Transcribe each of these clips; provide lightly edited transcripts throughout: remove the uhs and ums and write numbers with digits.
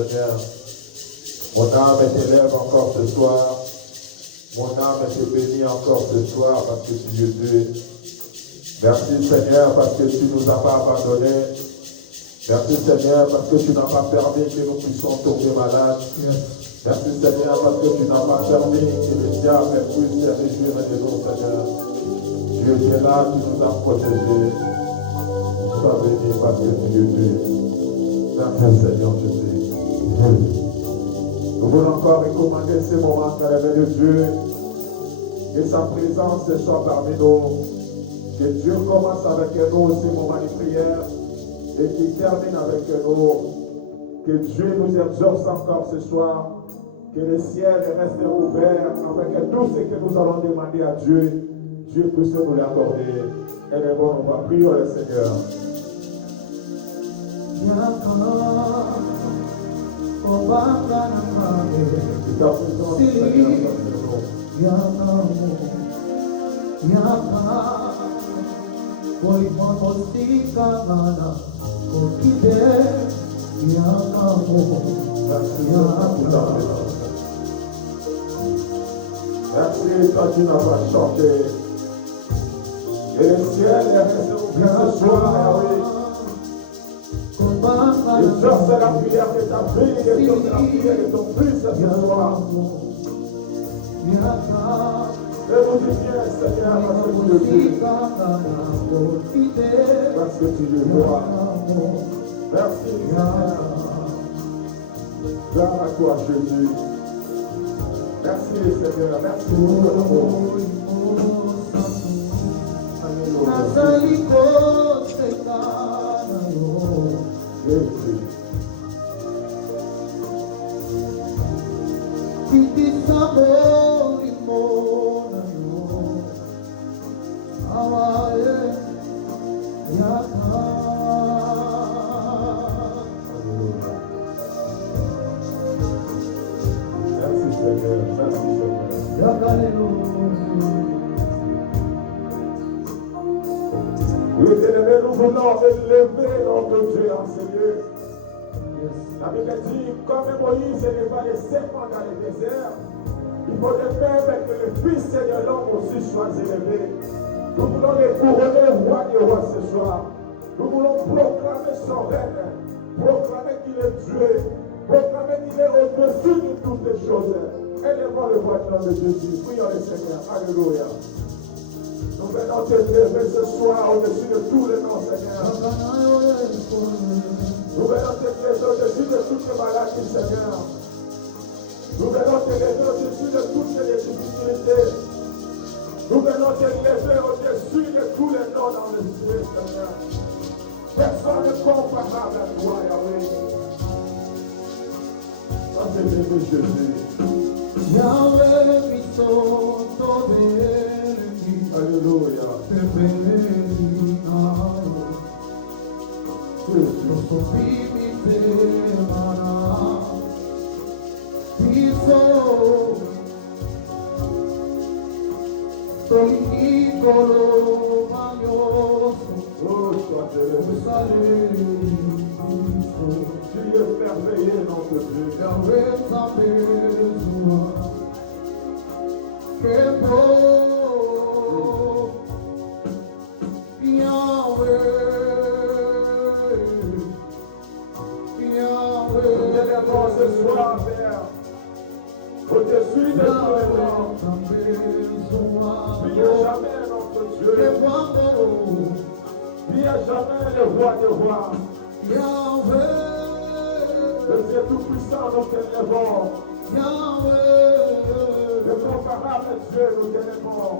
Seigneur, mon âme est élève encore ce soir. Mon âme est bénie encore ce soir parce que tu es Dieu. Merci Seigneur parce que tu ne nous as pas abandonnés. Merci Seigneur parce que tu n'as pas permis que nous puissions tomber malades. Merci Seigneur parce que tu n'as pas permis que les diables puissent se réjouir de nous, Seigneur. Dieu qui est là, tu nous as protégés. Sois béni parce que tu es Dieu. Merci Seigneur Jésus. Nous voulons encore recommander ces moments dans les mains de Dieu. Que sa présence soit parmi nous. Que Dieu commence avec nous ces moments de prière et qu'il termine avec nous. Que Dieu nous exauce encore ce soir. Que le ciel reste ouvert avec tout ce que nous allons demander à Dieu. Dieu puisse nous l'accorder. Élevons nos voix. Prions le Seigneur. Merci quand tu n'as pas chanté. Et le ciel est resté ouvert ce soir, oui. Exauce la prière de ta fille, exauce la prière de ton fils ce soir. Et nous dis bien, Seigneur, parce que tu es Dieu. Parce que tu es roi. Merci, Seigneur. Gloire à toi, Jésus. Merci, Seigneur. Merci pour ton amour. Élever notre Dieu en ces lieux. La Bible dit, comme Moïse éleva les serpents dans le désert, il faut permettre que le Fils de l'homme aussi soit élevé. Nous voulons les couronner roi des rois ce soir. Nous voulons proclamer son règne, proclamer qu'il est Dieu, proclamer qu'il est au-dessus de toutes les choses. Élevons le voix dans le Jésus. Prions le Seigneur. Alléluia. Nous venons te lever ce soir au-dessus de tous les noms, Seigneur. Nous venons te lever au-dessus de toutes les maladies, Seigneur. Nous venons te lever au-dessus de toutes les difficultés. Nous venons te lever au-dessus de tous les noms dans le ciel, Seigneur. Personne n'est comparable à toi, Yahweh. On te lève, Jésus. Yahweh, mi sono Alléluia. Tu es merveilleux, notre Dieu. Ce soir, Père, au-dessus de tous les noms, prie jamais notre Dieu, prie jamais le roi des rois, le Dieu tout-puissant, nous t'élèvons, le comparable Dieu, nous t'élèvons.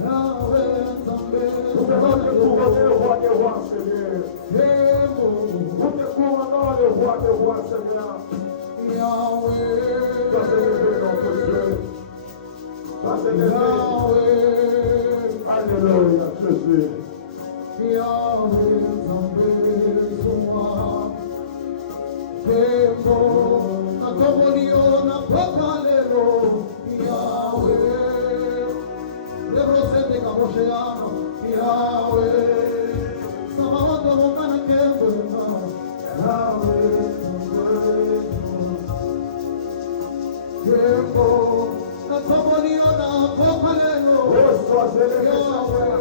Nous devons te couronner le roi des rois, Seigneur. Nous te couronnons le roi des rois, Seigneur. Sois élevé, notre Dieu. Sois élevé. Alléluia, Jésus. Sois élevé, Seigneur.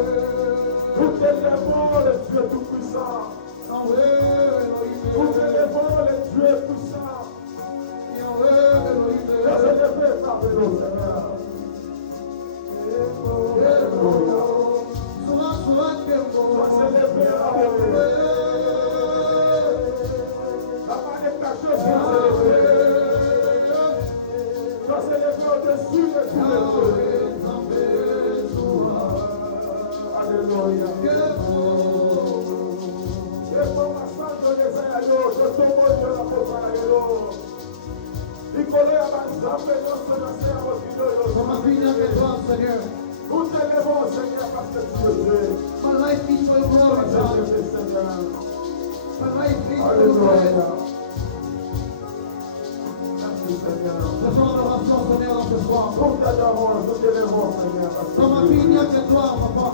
Nous t'élèvons, le Dieu tout-puissant. Nous t'élèvons, le Dieu puissant. Sois élevé parmi nous, Seigneur. Sois élevé parmi nous. La main est cachée, sois élevé. Sois élevé au-dessus de tous les dieux. Alléluia. Nous t'élèvons, Seigneur, parce que tu le veux. My life is for your glory, God. My life is for your glory. Merci, Seigneur. Ce soir, on va se Seigneur, dans ce soir. Nous t'adorons, nous t'élèvons, Seigneur, parce que Dans ma tu vie, il le n'y a veux. que toi, papa.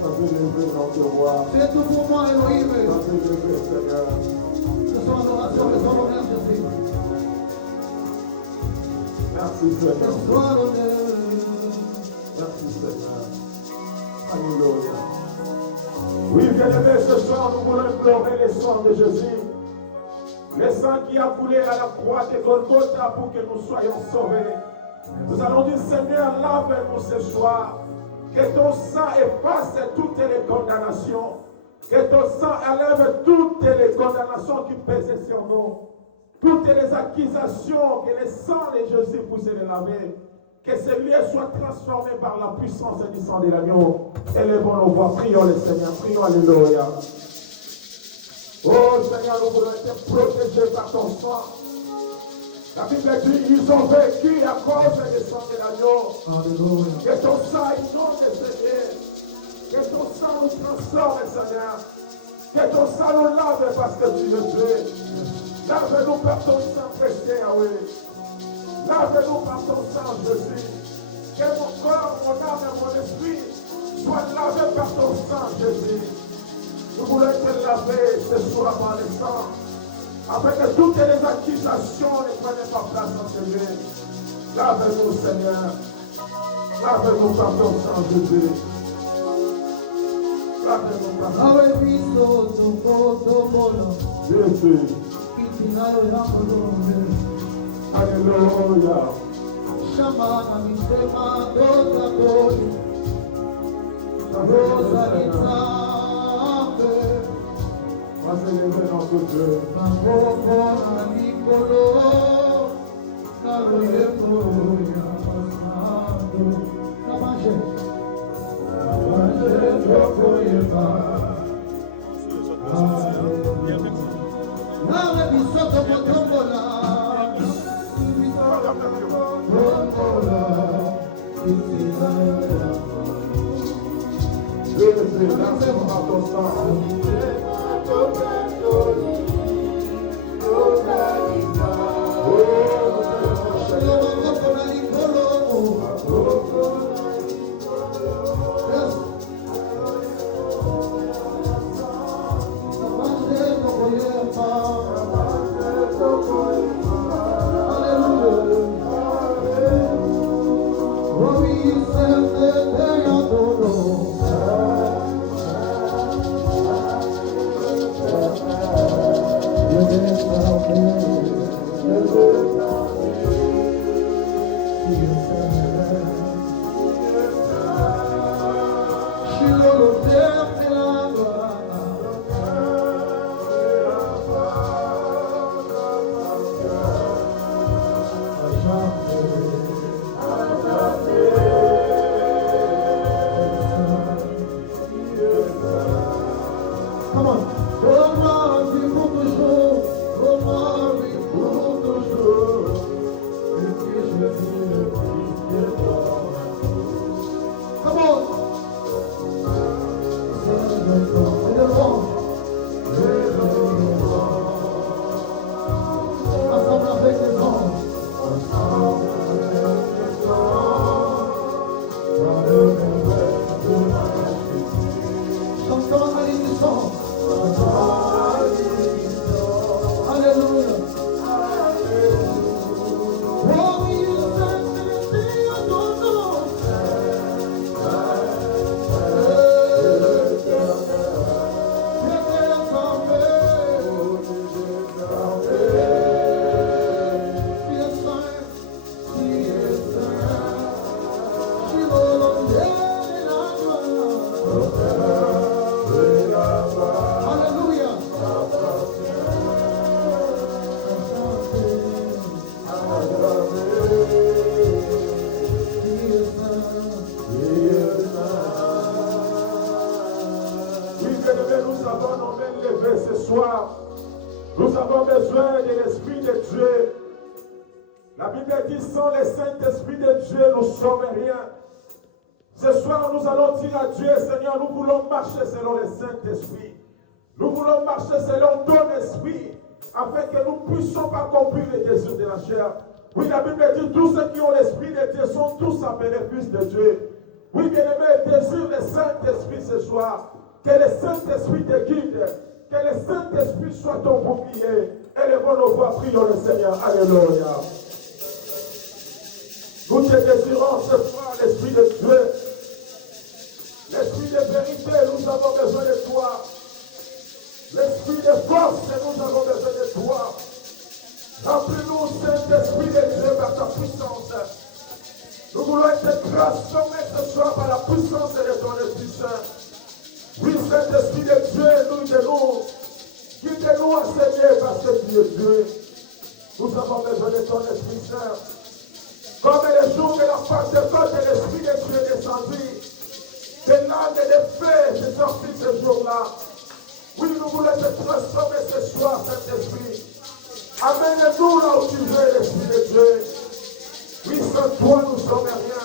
Sois élevé dans te roi. C'est tout pour moi, Elohim. Sois élevé, Seigneur. Ce soir, l'adoration, le soir, l'honneur, Jésus. Merci, Seigneur. Ce soir, l'honneur. Merci, Seigneur. Alléluia. Oui, bien-aimés, ce soir, nous voulons implorer les sang de Jésus. Le sang qui a coulé à la croix de Golgotha pour que nous soyons sauvés. Nous allons dire, Seigneur, lave-nous ce soir. Que ton sang efface toutes les condamnations. Que ton sang enlève toutes les condamnations qui pèsent sur nous. Toutes les accusations, que le sang de Jésus puisse les laver. Que ce lieu soit transformé par la puissance du sang de l'agneau. Élevons nos voix, prions le Seigneur, prions, alléluia. Oh Seigneur, nous voulons être protégés par ton sang. La Bible dit, ils ont vécu à cause du sang de l'agneau. Alléluia. Que ton sang inonde, Seigneur. Que ton sang nous transforme, Seigneur. Que ton sang nous lave parce que tu le veux. Lave-nous par ton sang précieux, Yahweh. Lave-nous par ton sang, Jésus. Que mon corps, mon âme et mon esprit soient lavés par ton sang, Jésus. Nous voulons être lavés ce soir par le sang. Afin que toutes les accusations ne prennent pas place dans ce lieu. Lave-nous, Seigneur. Lave-nous par ton sang, Jésus. Lave-nous par ton sang. Ave visto tu protocolo, Jésus. y tirayo de amor. Alléluia. Shamana mi tema dota koi, rosa ni zambe, Va s'élever dans ce Dieu. mamoko na nikolo, na royepo ya pasando, na manje joko yeba, na le bisoto potombola. Jésus, lave-nous par ton sang. Bible dit, sans le Saint-Esprit de Dieu, nous ne sommes rien. Ce soir, nous allons dire à Dieu, Seigneur, nous voulons marcher selon le Saint-Esprit. Nous voulons marcher selon ton esprit, afin que nous ne puissions pas accomplir les désirs de la chair. Oui, la Bible dit, tous ceux qui ont l'Esprit de Dieu sont tous appelés fils de Dieu. Oui, bien-aimé, désire le Saint-Esprit ce soir. Que le Saint-Esprit te guide. Que le Saint-Esprit soit ton bouclier. Élevons nos voix, prions le Seigneur. Alléluia. Nous te désirons ce soir, l'Esprit de Dieu. L'Esprit de vérité, nous avons besoin de toi. L'Esprit de force, nous avons besoin de toi. Remplis-nous, Saint-Esprit de Dieu, par ta puissance. Nous voulons être transformés ce soir par la puissance de ton Esprit Saint. Oui, Saint-Esprit de Dieu, nous de nous. Guide-nous à Seigneur parce que tu es Dieu. Nous avons besoin de ton Esprit Saint. Comme les jours de la Pentecôte, l'Esprit de Dieu est descendu. Des langues et des feux sont sortis ce jour-là. Oui, nous voulons te transformer ce soir, Saint-Esprit. Amène-nous là où tu veux, l'Esprit de Dieu. Oui, sans toi, nous ne sommes rien.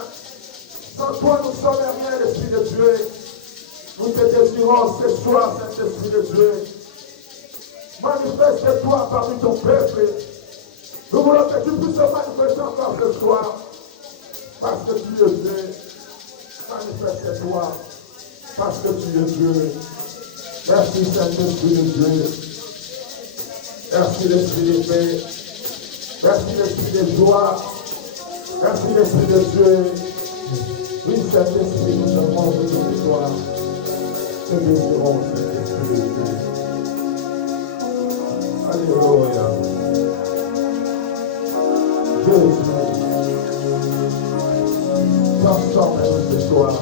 Sans toi, nous ne sommes rien, l'Esprit de Dieu. Nous te désirons ce soir, Saint-Esprit de Dieu. Manifeste-toi parmi ton peuple. Nous voulons que tu puisses manifester encore ce soir. Parce que tu es Dieu. Manifeste-toi. Parce que tu es Dieu. Merci, Saint-Esprit de Dieu. Merci, l'Esprit de paix. Merci, l'Esprit de joie. Merci, l'Esprit de Dieu. Oui, Saint-Esprit, nous avons besoin de toi. Nous désirons, Saint-Esprit de Dieu. Alléluia. Jésus, transforme-nous ce soir.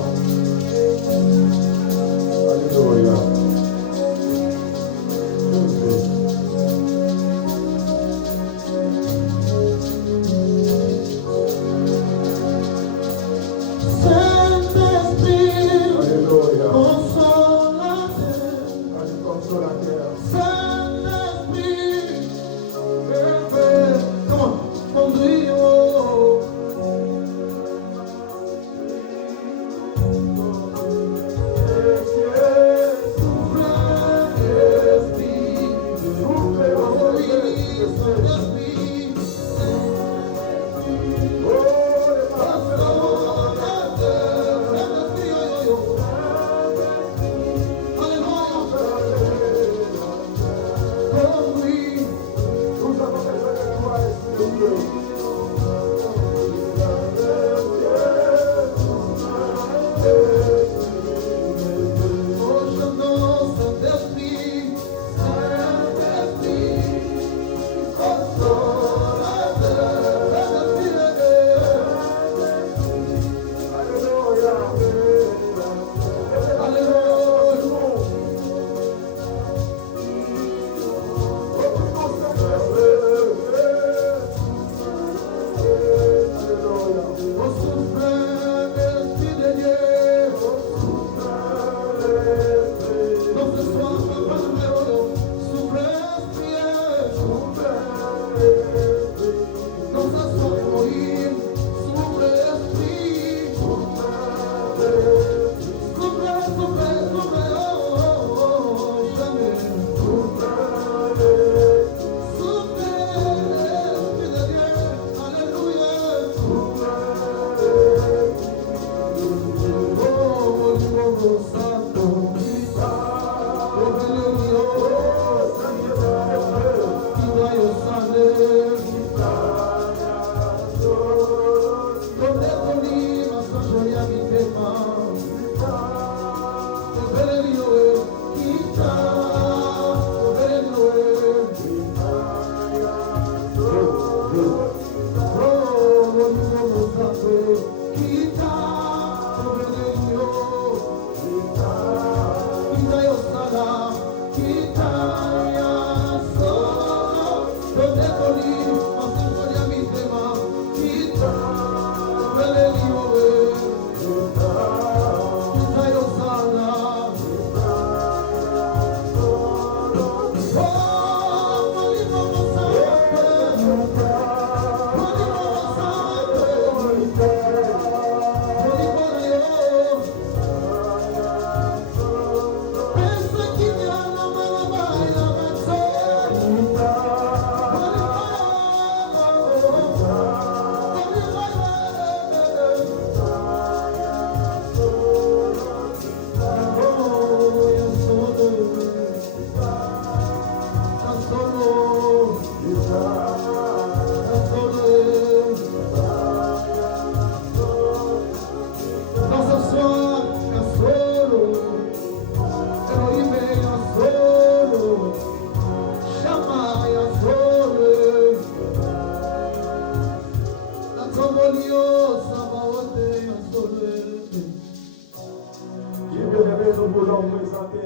Alléluia. Jésus.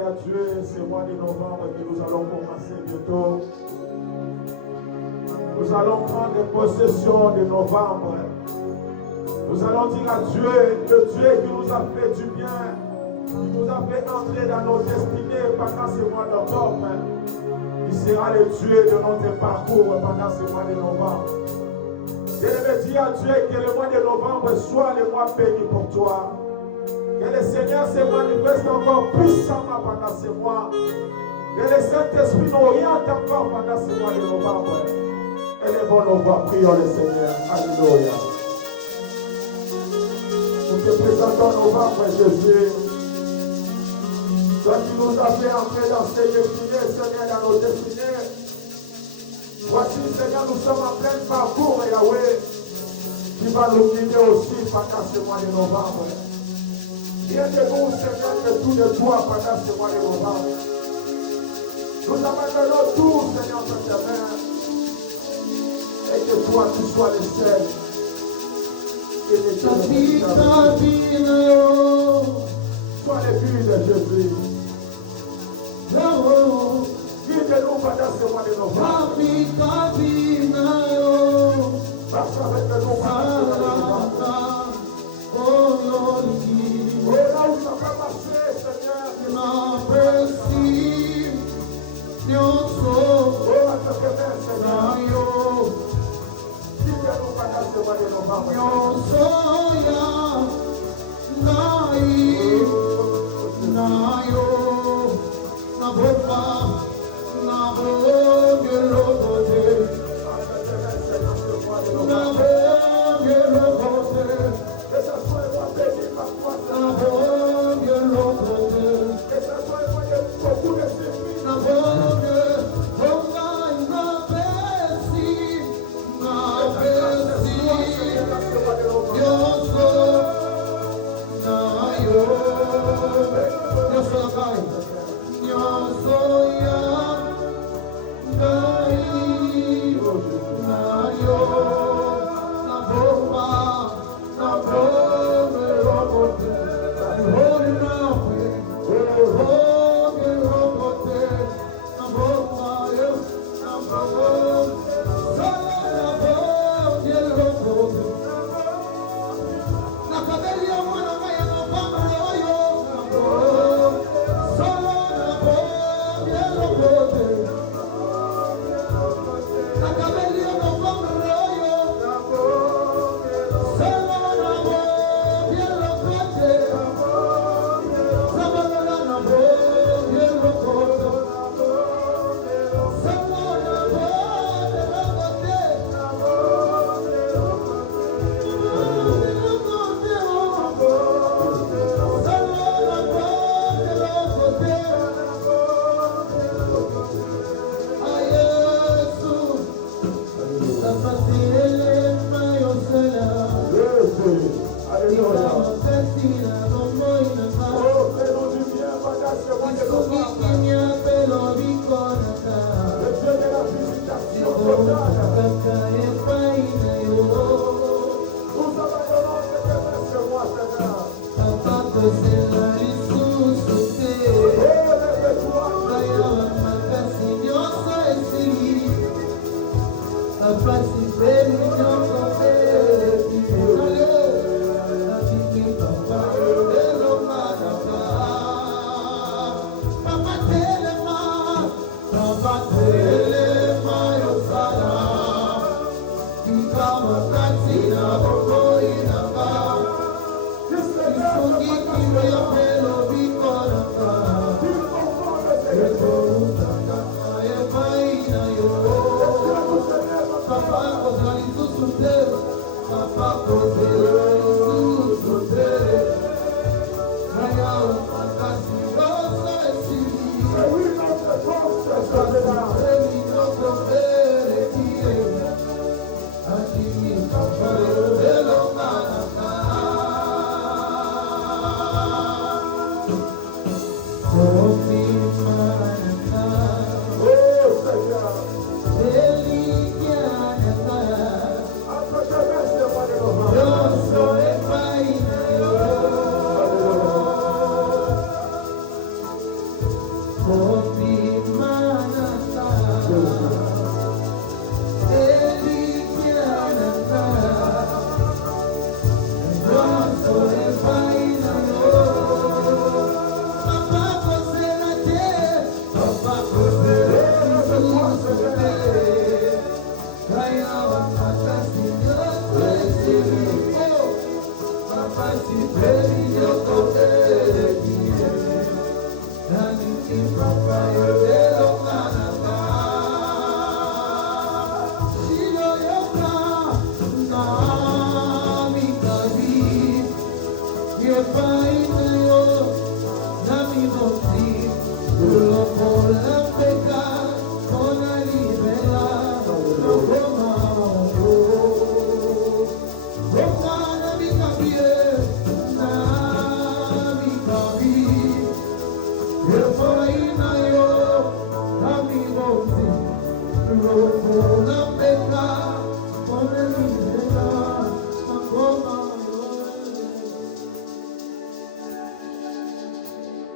à Dieu, ce mois de novembre que nous allons commencer bientôt. Nous allons prendre possession de novembre. Nous allons dire à Dieu, le Dieu qui nous a fait du bien, qui nous a fait entrer dans nos destinées pendant ce mois d'octobre, il sera le Dieu de notre parcours pendant ce mois de novembre. Je vais dire à Dieu que le mois de novembre soit le mois béni pour toi. Que le Seigneur se manifeste encore puissamment pendant ce mois. Que le Saint-Esprit nous oriente encore pendant ce mois de novembre. Et les bonnes nos voix, prions le Seigneur. Alléluia. Nous te présentons novembre, Jésus. Toi qui nous as fait entrer dans ces destinées, Seigneur, dans nos destinées. Voici, Seigneur, nous sommes en plein parcours, Yahweh, qui va nous guider aussi pendant ce mois de novembre. Rien de nous, Seigneur, que tout de toi pendant ce mois de novembre. Nous abandonnons tout, Seigneur, dans tes mains. Et que toi, tu sois le seul. Et que sois le but de Jésus. Guide-nous pendant ce mois de novembre. Marche avec nous pendant ce mois de novembre. Oh là où ça va marcher, Seigneur. Oh, à te remettre, Seigneur. Guide-nous pendant ce mois de Dios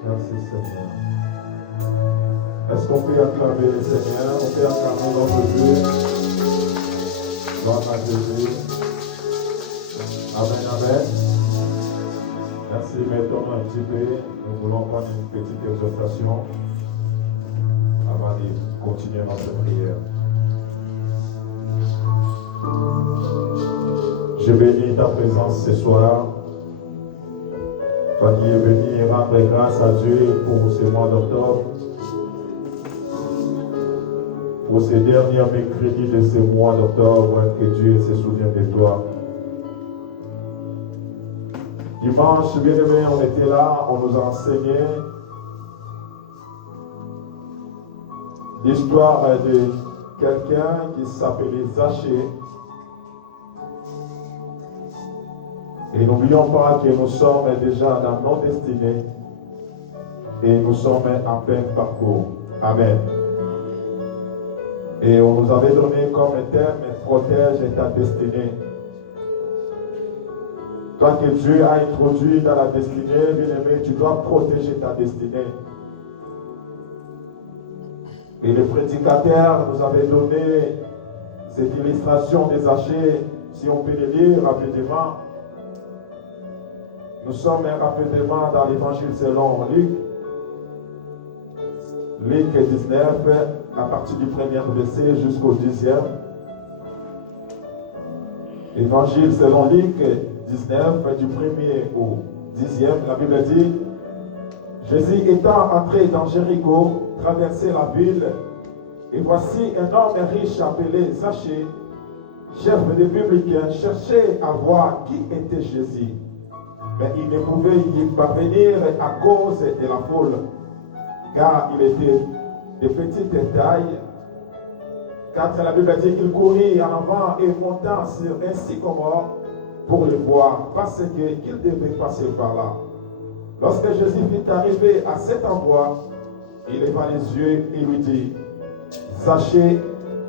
Merci Seigneur. Est-ce qu'on peut acclamer le Seigneur? On peut acclamer notre Dieu. Gloire à Jésus. Amen, amen. Merci, mettons-nous un petit peu. Nous voulons prendre une petite exhortation avant de continuer notre prière. Je bénis ta présence ce soir. Toi qui es venu rendre grâce à Dieu pour ce mois d'octobre, pour ces derniers mercredis de ce mois d'octobre, que Dieu se souvienne de toi. Dimanche, bien aimé, on était là, on nous a enseigné l'histoire de quelqu'un qui s'appelait Zachée. Et n'oublions pas que nous sommes déjà dans nos destinées et nous sommes en plein parcours. Amen. Et on nous avait donné comme thème, protège ta destinée. Toi que Dieu a introduit dans la destinée, bien-aimé, tu dois protéger ta destinée. Et le prédicateur nous avait donné cette illustration des Zachée, si on peut le lire rapidement. Nous sommes rapidement dans l'évangile selon Luc. Luc 19, à partir du premier verset jusqu'au 10e. Évangile selon Luc 19, du 1er au 10e, la Bible dit: Jésus étant entré dans Jéricho, traversait la ville, et voici un homme riche appelé Zachée, chef des publicains, cherchait à voir qui était Jésus. Mais il ne pouvait y parvenir à cause de la foule, car il était de petite taille. Car la Bible dit qu'il courit en avant et montant sur un sycomore pour le voir, parce qu'il devait passer par là. Lorsque Jésus fut arrivé à cet endroit, il leva les yeux et lui dit: Zachée,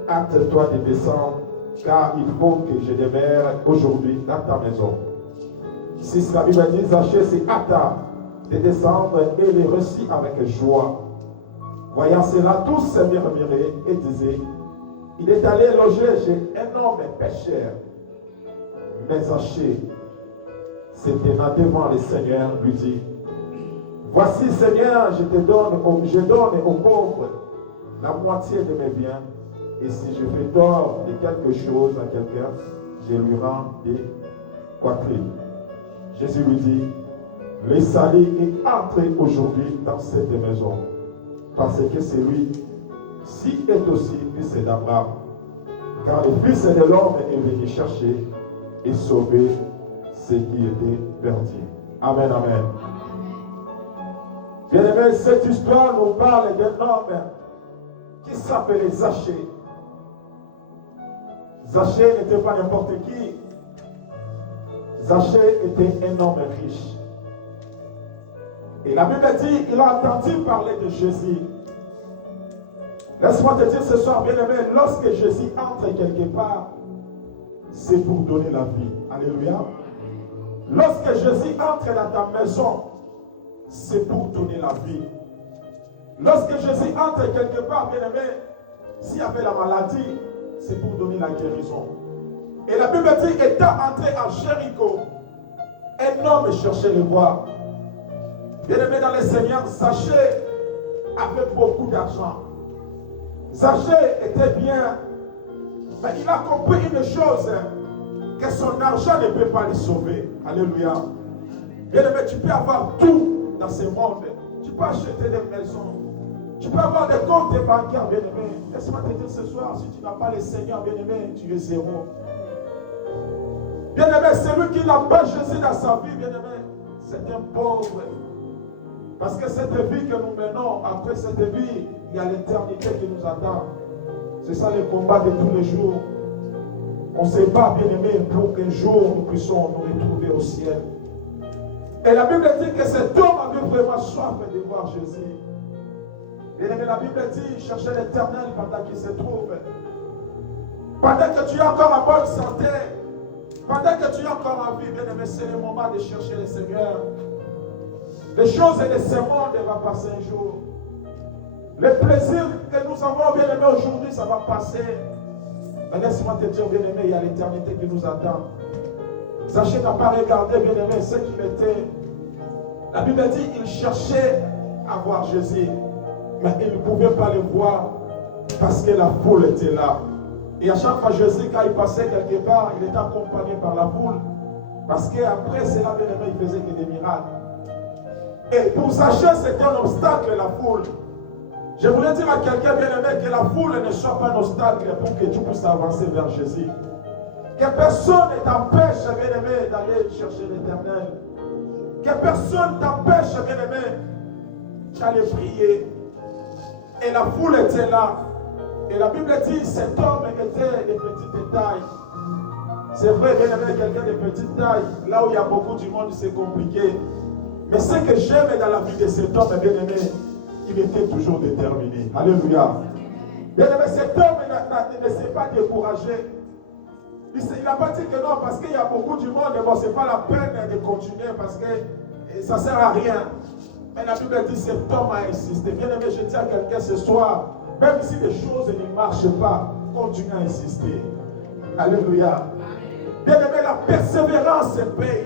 hâte-toi de descendre, car il faut que je demeure aujourd'hui dans ta maison. Si la Bible dit Zachée s'y hâta de descendre et les reçut avec joie. Voyant cela, tous se murmuraient et disaient: il est allé loger chez un homme pécheur. Mais Zachée, se tenant devant le Seigneur, lui dit: voici Seigneur, je donne aux pauvres la moitié de mes biens, et si je fais tort de quelque chose à quelqu'un, je lui rends des quadrilles. Jésus lui dit: laisse-le et entre aujourd'hui dans cette maison, parce que celui-ci est aussi fils d'Abraham. Car le Fils de l'homme est venu chercher et sauver ce qui était perdu. Amen, amen. Bien-aimés, cette histoire nous parle d'un homme qui s'appelait Zachée. Zachée n'était pas n'importe qui. Zachée était un homme riche. Et la Bible dit qu'il a entendu parler de Jésus. Laisse-moi te dire ce soir, bien-aimé, lorsque Jésus entre quelque part, c'est pour donner la vie. Alléluia. Lorsque Jésus entre dans ta maison, c'est pour donner la vie. Lorsque Jésus entre quelque part, bien-aimé, s'il y avait la maladie, c'est pour donner la guérison. Et la Bible dit, étant entré à Jéricho, un homme cherchait le voir. Bien-aimé dans le Seigneur, Zachée avait beaucoup d'argent. Zachée était bien, mais il a compris une chose, que son argent ne peut pas le sauver. Alléluia. Bien-aimé, tu peux avoir tout dans ce monde. Tu peux acheter des maisons. Tu peux avoir des comptes bancaires, bien-aimé. Laisse-moi te dire ce soir, si tu n'as pas le Seigneur, bien-aimé, tu es zéro. Bien-aimé, celui qui n'a pas Jésus dans sa vie, bien-aimé, c'est un pauvre. Parce que cette vie que nous menons, après cette vie, il y a l'éternité qui nous attend. C'est ça le combat de tous les jours. On se bat, bien-aimé, pour qu'un jour nous puissions nous retrouver au ciel. Et la Bible dit que cet homme avait vraiment soif de voir Jésus. Bien-aimé, la Bible dit, cherchez l'éternel pendant qu'il se trouve. Pendant que tu es encore en bonne santé, pendant que tu es encore en vie, bien-aimé, c'est le moment de chercher le Seigneur. Les choses et les ce monde vont passer un jour. Le plaisir que nous avons, bien-aimé, aujourd'hui, ça va passer. Mais laisse-moi te dire, bien-aimé, il y a l'éternité qui nous attend. Zachée n'a pas regardé, bien-aimé, ce qu'il était. La Bible dit qu'il cherchait à voir Jésus. Mais il ne pouvait pas le voir parce que la foule était là. Et à chaque fois, Jésus, quand il passait quelque part, il était accompagné par la foule. Parce qu'après cela, bien-aimé, il faisait que des miracles. Et pour Zachée, c'était un obstacle, la foule. Je voulais dire à quelqu'un, bien-aimé, que la foule ne soit pas un obstacle pour que tu puisses avancer vers Jésus. Que personne ne t'empêche, bien-aimé, d'aller chercher l'Éternel. Que personne ne t'empêche, bien-aimé, d'aller prier. Et la foule était là. Et la Bible dit, cet homme était de petite taille. C'est vrai, bien-aimé, quelqu'un de petite taille, là où il y a beaucoup du monde, c'est compliqué. Mais ce que j'aime dans la vie de cet homme, bien-aimé, il était toujours déterminé. Alléluia. Bien-aimé, cet homme ne s'est pas découragé. Il n'a pas dit que non, parce qu'il y a beaucoup du monde, bon, ce n'est pas la peine de continuer, parce que ça ne sert à rien. Mais la Bible dit, cet homme a insisté. Bien-aimé, je dis à quelqu'un ce soir, même si les choses ne marchent pas, continue à insister. Alléluia. Bien-aimé, la persévérance paye.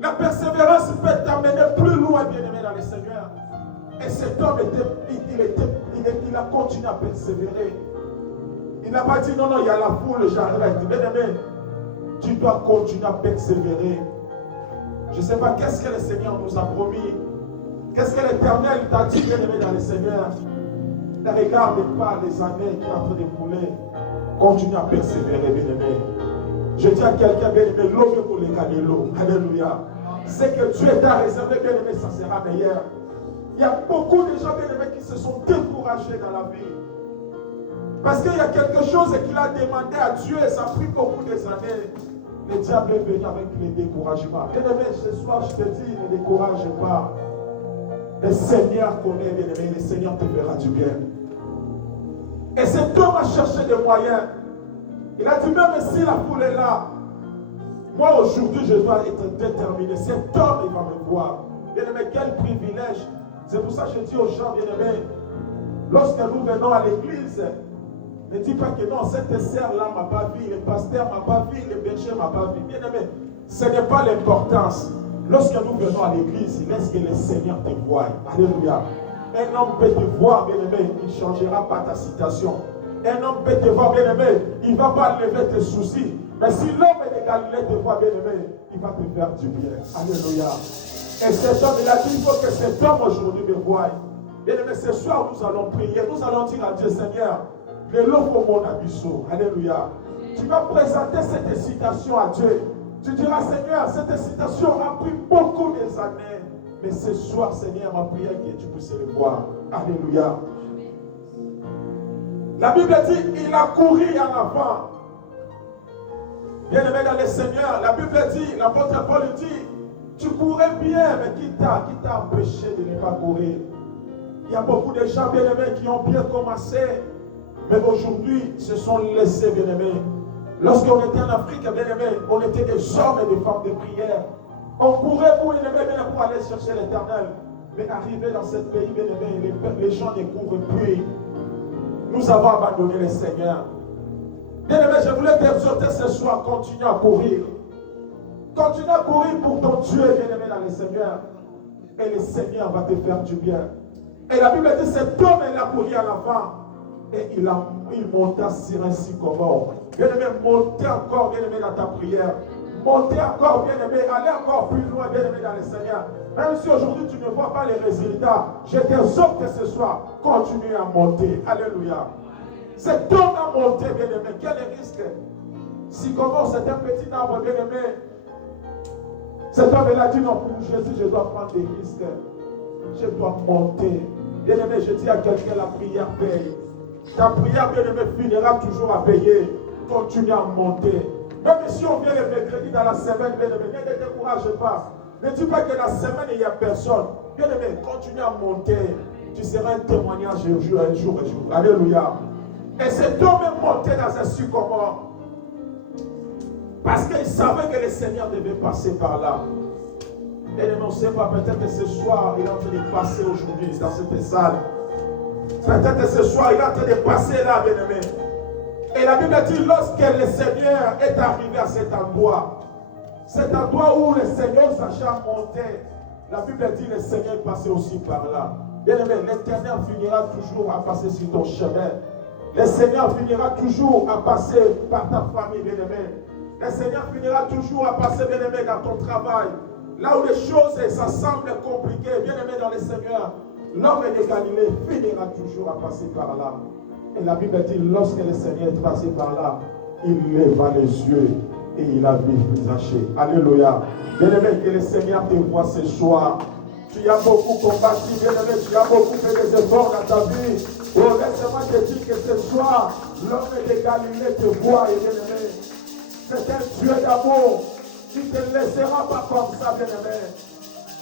La persévérance peut t'amener plus loin, bien-aimé, dans le Seigneur. Et cet homme, il a continué à persévérer. Il n'a pas dit non, non, il y a la foule, j'arrête. Bien-aimé, tu dois continuer à persévérer. Je ne sais pas qu'est-ce que le Seigneur nous a promis. Qu'est-ce que l'Éternel t'a dit, bien-aimé, dans le Seigneur. Ne regarde pas les années qui sont en train de couler. Continue à persévérer, bien-aimé. Je dis à quelqu'un, bien-aimé, l'eau pour les canelos. Alléluia. C'est que Dieu t'a réservé, bien-aimé, ça sera meilleur. Il y a beaucoup de gens, bien-aimés, qui se sont découragés dans la vie. Parce qu'il y a quelque chose qu'il a demandé à Dieu et ça a pris beaucoup d'années. Le diable est venu avec les découragements. Bien-aimé, ce soir, je te dis, ne décourage pas. Le Seigneur connaît, bien-aimé, le Seigneur te fera du bien. Et cet homme a cherché des moyens. Il a dit, même si la foule est là, moi aujourd'hui, je dois être déterminé. Cet homme, il va me voir. Bien-aimé, quel privilège. C'est pour ça que je dis aux gens, bien-aimés, lorsque nous venons à l'église, ne dis pas que non, cette sœur-là ne m'a pas vu, le pasteur ne m'a pas vu, le berger ne m'a pas vu. Bien-aimé, ce n'est pas l'importance. Lorsque nous venons à l'église, laisse que le Seigneur te voie. Alléluia. Un homme peut te voir, bien-aimé, il ne changera pas ta situation. Un homme peut te voir, bien-aimé, il ne va pas enlever tes soucis. Mais si l'homme de Galilée te voit, bien-aimé, il va te faire du bien. Alléluia. Et cet homme, il a dit, il faut que cet homme aujourd'hui me voie. Bien-aimé, ce soir, nous allons prier. Nous allons dire à Dieu, Seigneur, le lot pour mon abisso. Alléluia. Tu vas présenter cette citation à Dieu. Tu diras, Seigneur, cette citation a pris beaucoup d'années. Mais ce soir, Seigneur, ma prière que tu puisses le voir. Alléluia. La Bible dit, il a couru en avant. Bien-aimé dans le Seigneur, la Bible dit, l'apôtre Paul dit, tu courais bien, mais qui t'a empêché de ne pas courir? Il y a beaucoup de gens, bien-aimés, qui ont bien commencé, mais aujourd'hui, se sont laissés, bien-aimés. Lorsqu'on était en Afrique, bien-aimés, on était des hommes et des femmes de prière. On courait pour, pour aller chercher l'Éternel. Mais arrivé dans ce pays, bien-aimés, les gens ne courent plus. Nous avons abandonné le Seigneur. Bien-aimé, je voulais t'exhorter ce soir, continue à courir. Continue à courir pour ton Dieu, bien-aimé dans le Seigneur. Et le Seigneur va te faire du bien. Et la Bible dit, cet homme, il a couru à l'avant. Et il monta sur un sycomore. Bien-aimé, montez encore, bien-aimé, dans ta prière. monter encore, bien-aimé, aller encore plus loin, bien-aimé, dans le Seigneur. Même si aujourd'hui tu ne vois pas les résultats, je t'exhorte que ce soir, continue à monter. Alléluia. Cet homme a monté, bien-aimé. Quel risque? Si comment c'est un petit arbre, bien-aimé, cet homme il a dit non, pour Jésus, je dois prendre des risques. Je dois monter. Bien-aimé, je dis à quelqu'un, la prière paye. Ta prière, bien-aimé, finira toujours à payer. Continue à monter. Même si on vient le mercredi dans la semaine, bien-aimé, ne te décourage pas. Ne dis pas que la semaine, il n'y a personne. Bien-aimé, continue à monter. Tu seras un témoignage un jour. Alléluia. Et cet homme est monté dans un sycomore. Parce qu'il savait que le Seigneur devait passer par là. Bien-aimé, on ne sait pas, peut-être que ce soir, il est en train de passer aujourd'hui dans cette salle. Peut-être que ce soir, il est en train de passer là, bien-aimé. Et la Bible dit, lorsque le Seigneur est arrivé à cet endroit où le Seigneur Zacha montait, la Bible dit, le Seigneur est passé aussi par là. Bien-aimé, l'Éternel finira toujours à passer sur ton chemin. Le Seigneur finira toujours à passer par ta famille, bien-aimé. Le Seigneur finira toujours à passer, bien-aimé, dans ton travail. Là où les choses, ça semble compliqué, bien-aimé dans le Seigneur, l'homme de Galilée finira toujours à passer par là. Et la Bible dit, lorsque le Seigneur est passé par là, il leva les yeux et il a vu Zaché. Alléluia. Bien-aimé, que le Seigneur te voit ce soir. Tu as beaucoup combattu, bien-aimé, tu as beaucoup fait des efforts dans ta vie. Oh, laisse-moi te dire que ce soir, l'homme de Galilée te voit, et bien-aimé. C'est un Dieu d'amour. Il ne te laissera pas comme ça, bien-aimé.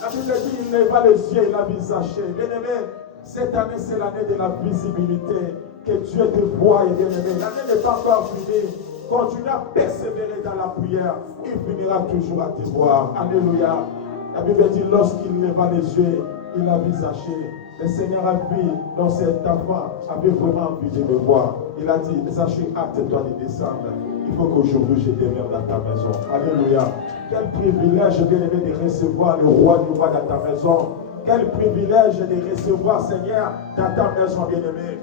La Bible dit, il leva les yeux, il a vu Zaché. Bien-aimé, cette année, c'est l'année de la visibilité. Que Dieu te voie, bien-aimé. L'année n'est pas encore finie. Continue à persévérer dans la prière. Il finira toujours à te voir. Alléluia. La Bible dit, lorsqu'il leva les yeux, il a vu Zaché. Le Seigneur a vu dans cet enfant, avait vraiment envie de me voir. Il a dit, Zaché, hâte-toi de descendre. Il faut qu'aujourd'hui je demeure dans ta maison. Alléluia. Quel privilège, bien-aimé, de recevoir le roi du roi dans ta maison. Quel privilège de recevoir, Seigneur, dans ta maison, bien-aimé.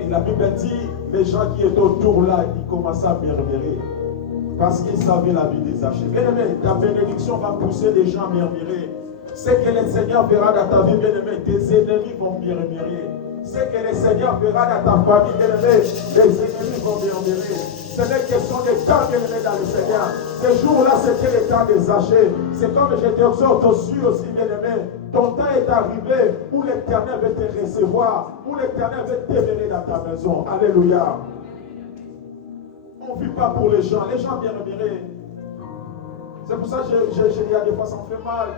Et la Bible dit, les gens qui étaient autour là, ils commençaient à murmurer. Parce qu'ils savaient la vie des Zachée. Bien-aimé, ta bénédiction va pousser les gens à murmurer. Ce que le Seigneur fera dans ta vie, bien-aimé, tes ennemis vont murmurer. Ce que le Seigneur fera dans ta famille, bien-aimé, les ennemis vont murmurer. Ce n'est question de temps, bien-aimé, dans le Seigneur. Ce jour-là, c'était le temps des Zachée. C'est comme je t'exhorte aussi, bien-aimé. Ton temps est arrivé où l'Éternel va te recevoir, où l'Éternel va t'élever dans ta maison. Alléluia. On ne vit pas pour les gens bien remirés. C'est pour ça que je dis à des fois, ça me fait mal.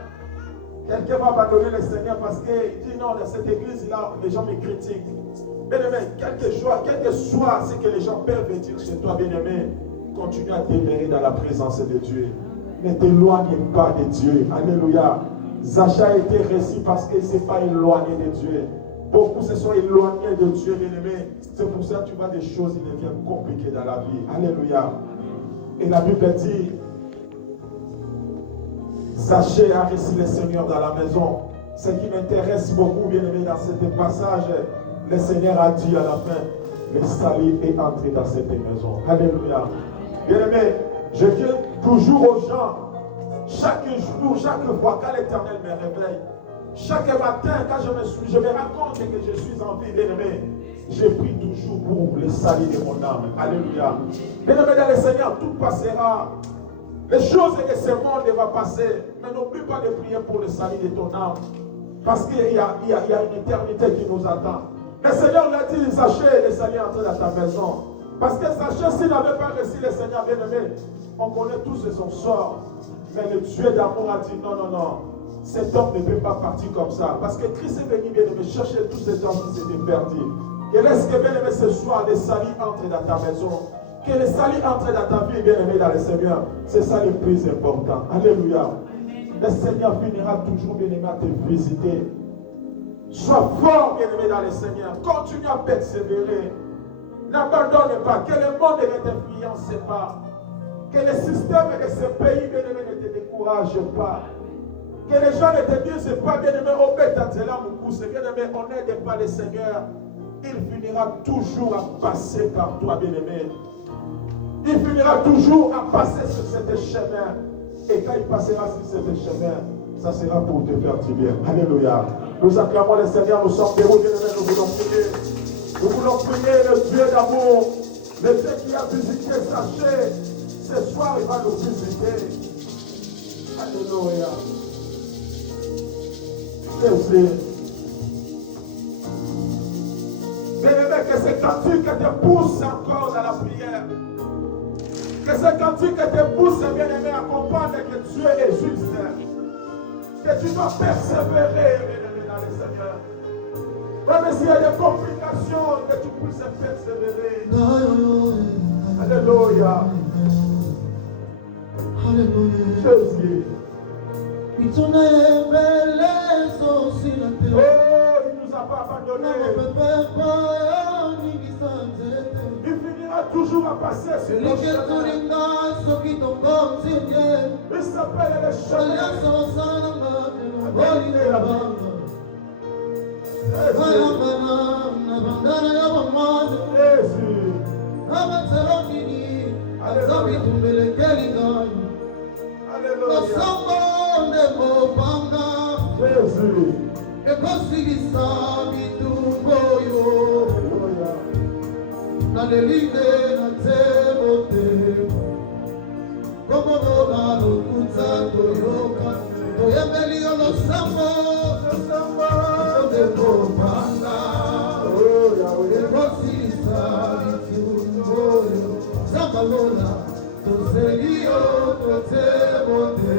Quelqu'un va abandonner le Seigneur parce qu'il dit non, dans cette église-là, les gens me critiquent. Bien-aimé, quel que soit ce que les gens peuvent dire chez toi, bien-aimé, continue à demeurer dans la présence de Dieu. Ne t'éloigne pas de Dieu. Alléluia. Zaché a été réussi parce qu'il ne s'est pas éloigné de Dieu. Beaucoup se sont éloignés de Dieu, bien-aimé. C'est pour ça que tu vois des choses qui deviennent compliquées dans la vie. Alléluia. Et la Bible dit, Zaché a reçu le Seigneur dans la maison. Ce qui m'intéresse beaucoup, bien-aimé, dans ce passage, le Seigneur a dit à la fin, le salut est entré dans cette maison. Alléluia. Bien-aimé, je dis toujours aux gens, chaque jour, chaque fois, quand l'Éternel me réveille, chaque matin, quand je me rends compte que je suis en vie, bien-aimé, je prie toujours pour le salut de mon âme. Alléluia. Bien-aimé, dans le Seigneur, tout passera. Les choses de ce monde vont passer. Mais n'oublie pas de prier pour le salut de ton âme. Parce qu'il y a une éternité qui nous attend. Le Seigneur l'a dit, Zaché, le salut est entré dans ta maison. Parce que Zaché, s'il n'avait pas reçu le Seigneur bien-aimé, on connaît tous son sort. Mais le Dieu d'amour a dit non, non, non. Cet homme ne peut pas partir comme ça. Parce que Christ est venu bien-aimé chercher tous ces hommes qui s'étaient perdus. Que laisse que bien-aimé ce soir, le salut entre dans ta maison. Que le salut entre dans ta vie, bien-aimé, dans le Seigneur. C'est ça le plus important. Alléluia. Le Seigneur finira toujours, bien-aimé, à te visiter. Sois fort, bien-aimé, dans le Seigneur. Continue à persévérer. N'abandonne pas. Que le monde ne t'influence pas. Que le système de ce pays, bien-aimé, ne te décourage pas. Que les gens ne te disent pas, bien-aimé, on n'aide pas le Seigneur. Il finira toujours à passer par toi, bien-aimé. Il finira toujours à passer sur cet chemin. Et quand il passera sur cet chemin, ça sera pour te faire du bien. Alléluia. Nous acclamons le Seigneur, nous sommes debout, nous voulons prier. Nous voulons prier le Dieu d'amour, le Dieu qui a visité Sachet. Ce soir, il va nous visiter. Alléluia. Jésus. Bien-aimé, que ces cantiques te poussent encore dans la prière. Que ces cantiques te poussent, bien-aimé, à comprendre que Dieu est juste. Que tu dois persévérer, bien-aimé, dans le Seigneur. Même s'il y a des complications, que tu puisses persévérer. Alléluia. Alléluia. Jésus. Il nous a pas abandonné. Il finira toujours à passer sur le chemin. Il s'appelle le chemin. Jésus. Ekosilisa bitumbo yo nalelinde na nzembo te komono na lokuta toyoka toyembeli yo losambo ndekopanga ekosilisa bitumbo yo zambalola tozeli yo tozembo te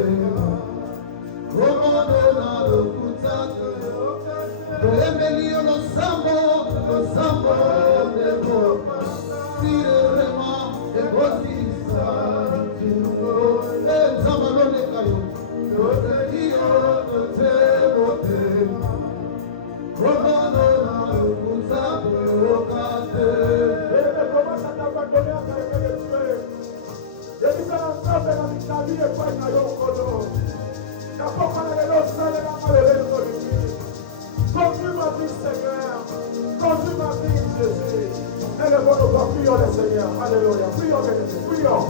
komono na lokuta Emilio lo sambo de boca, tirema de botista, el sábado le cayó, yo te dio, yo te boté, romano la luza de bocate. Comienza a abandonar a caer en el suelo. Y dice la sangre de la mitad y pues cayó un color. Tampoco le dio sale la madre del color. Conduis ma vie, Seigneur. Conduis ma vie, Jésus. Élevons nos voix, prions le Seigneur. Alléluia. Prions, bien-aimés. Prions.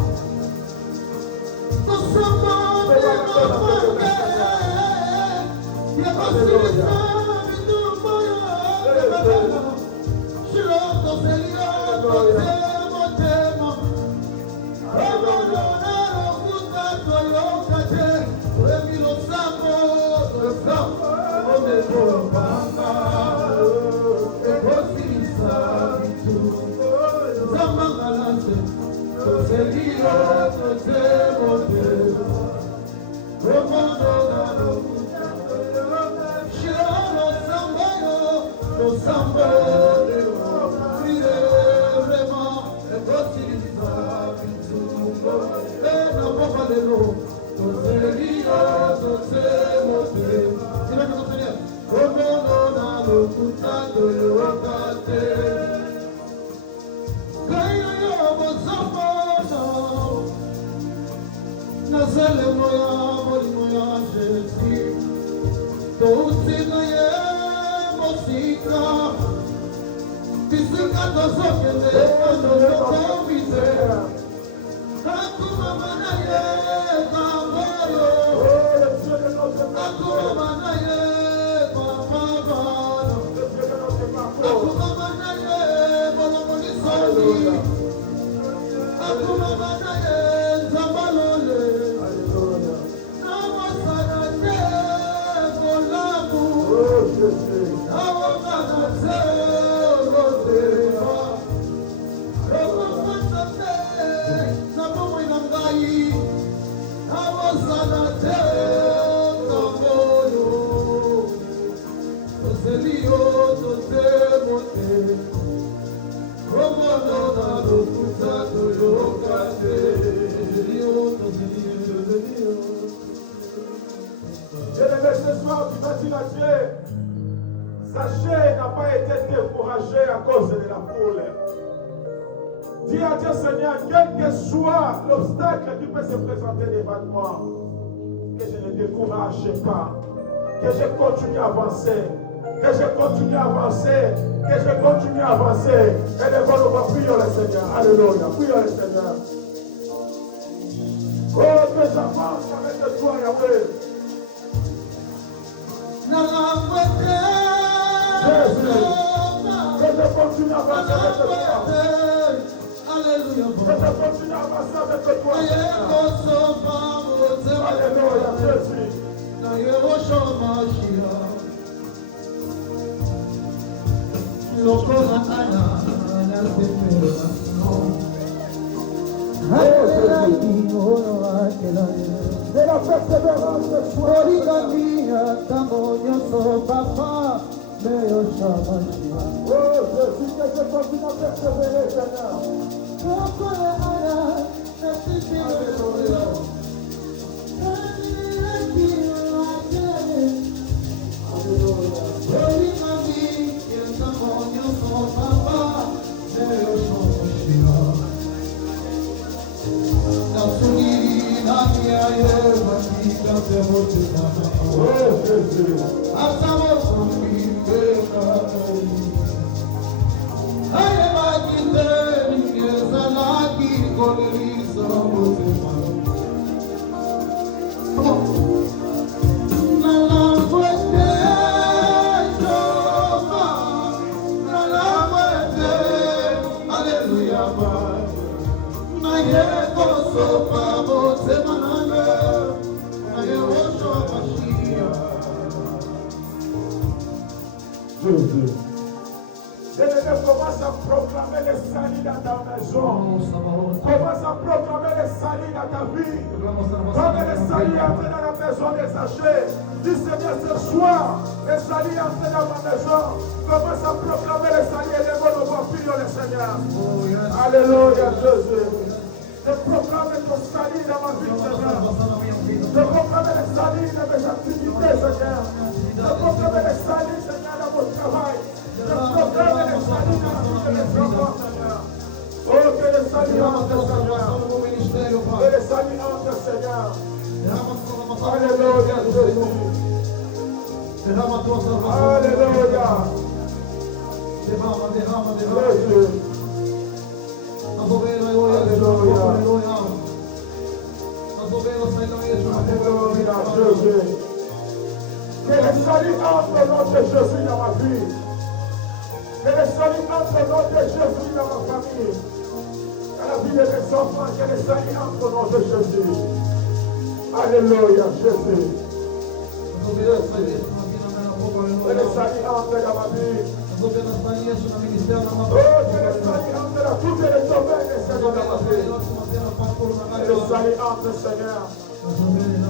Sachet n'a pas été découragé à cause de la foule. Dis à Dieu, Seigneur, quel que soit l'obstacle qui peut se présenter devant moi, que je ne décourage pas, que je continue à avancer, que je continue à avancer, que je continue à avancer. Et les bonnes voix, prions le Seigneur. Alléluia, prions le Seigneur. avancent avec toi, Yahweh. Jésus, que je continue à avancer avec toi. Alléluia. Que je continue à avancer avec toi. Alléluia, Jésus. C'est la persévérance de toi. Oh Jésus, que je continue à persévérer, Seigneur. Oh Jésus. Jésus. Bien-aimé, commence à proclamer le salut dans ta maison. Commence à proclamer le salut dans ta vie. Comme le salut est entré dans la maison des Zachée. Dis Seigneur, ce soir, le salut est entré dans ma maison. Commence à proclamer le salut et les bonnes voix, prions le Seigneur. Alléluia, Jésus. Je proclame ton salut dans ma vie, Seigneur. Je proclame le salut dans mes activités, Seigneur. Je proclame le salut, Seigneur, dans mon travail. Je proclame le salut dans la vie de mes enfants, Seigneur. Oh, que le salut entre, Seigneur. Que le salut entre, Seigneur. Alléluia, Jésus. Alléluia. Jésus. Alléluia, Jésus. Que le salut entre au nom de Jésus dans ma vie. Que le salut entre au nom de Jésus dans ma famille. Dans la vie de mes enfants, que le salut entre au nom de Jésus. Alléluia, Jésus. Que le salut entre dans ma vie. Oh, que le salut entre dans toutes les domaines, Seigneur, dans ma vie. Que le salut entre, Seigneur.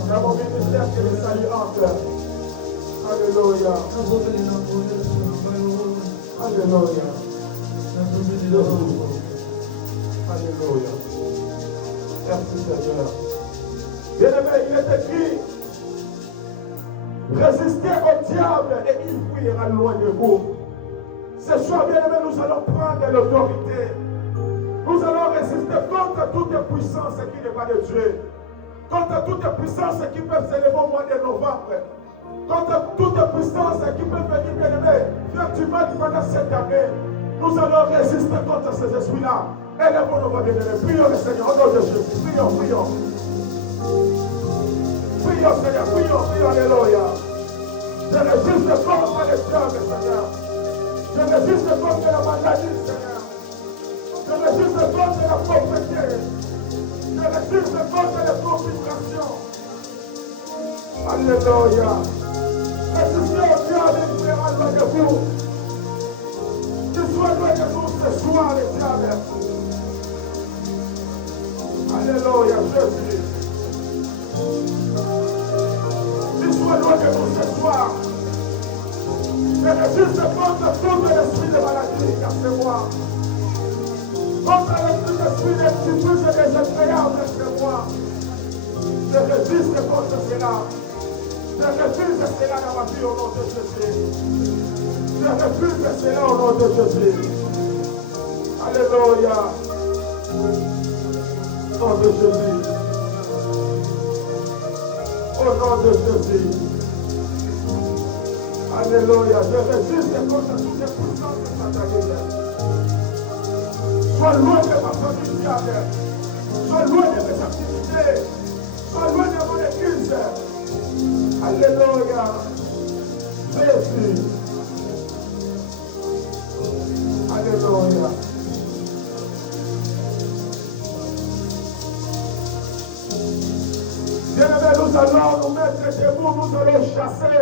Dans mon ministère, que le salut entre. Alléluia. Alléluia. Alléluia. Merci, Seigneur. Bien-aimé, il est écrit: résistez au diable et il fuira loin de vous. Ce soir, bien-aimé, nous allons prendre l'autorité. Nous allons résister contre toute puissance qui n'est pas de Dieu. Contre toute puissance qui peut s'élever au mois de novembre. Contre toute puissance qui peut venir, bien-aimé, faire du mal pendant cette année. Nous allons résister contre ces esprits-là. Élevons nos voix, bien-aimés. Prions le Seigneur, au nom de Jésus. Prions, prions. Prions, Seigneur, prions, prions, alléluia. Je résiste contre les diables, Seigneur. Je résiste contre la maladie, Seigneur. Je résiste contre la pauvreté. Je résiste contre les complications. Alléluia. Résistez au diable et il sera loin de vous. Qu'il soit loin de vous ce soir, les diables. Alléluia, Jésus. Qu'il soit loin de vous ce soir. Je résiste contre tout l'esprit de maladie, car c'est moi. Contre l'esprit des petits et des effrayables, c'est moi. Je résiste contre cela. Je refuse cela dans ma vie au nom de Jésus. Je refuse cela au nom de Jésus. Alléluia. Au nom de Jésus. Au nom de Jésus. Alléluia. Je résiste contre toutes les puissances sataniques. Sois loin de ma famille, diable. Sois loin de mes activités. Sois loin de mon église. Alléluia. Jésus. Alléluia. Bien-aimés, nous allons nous mettre debout, nous allons chasser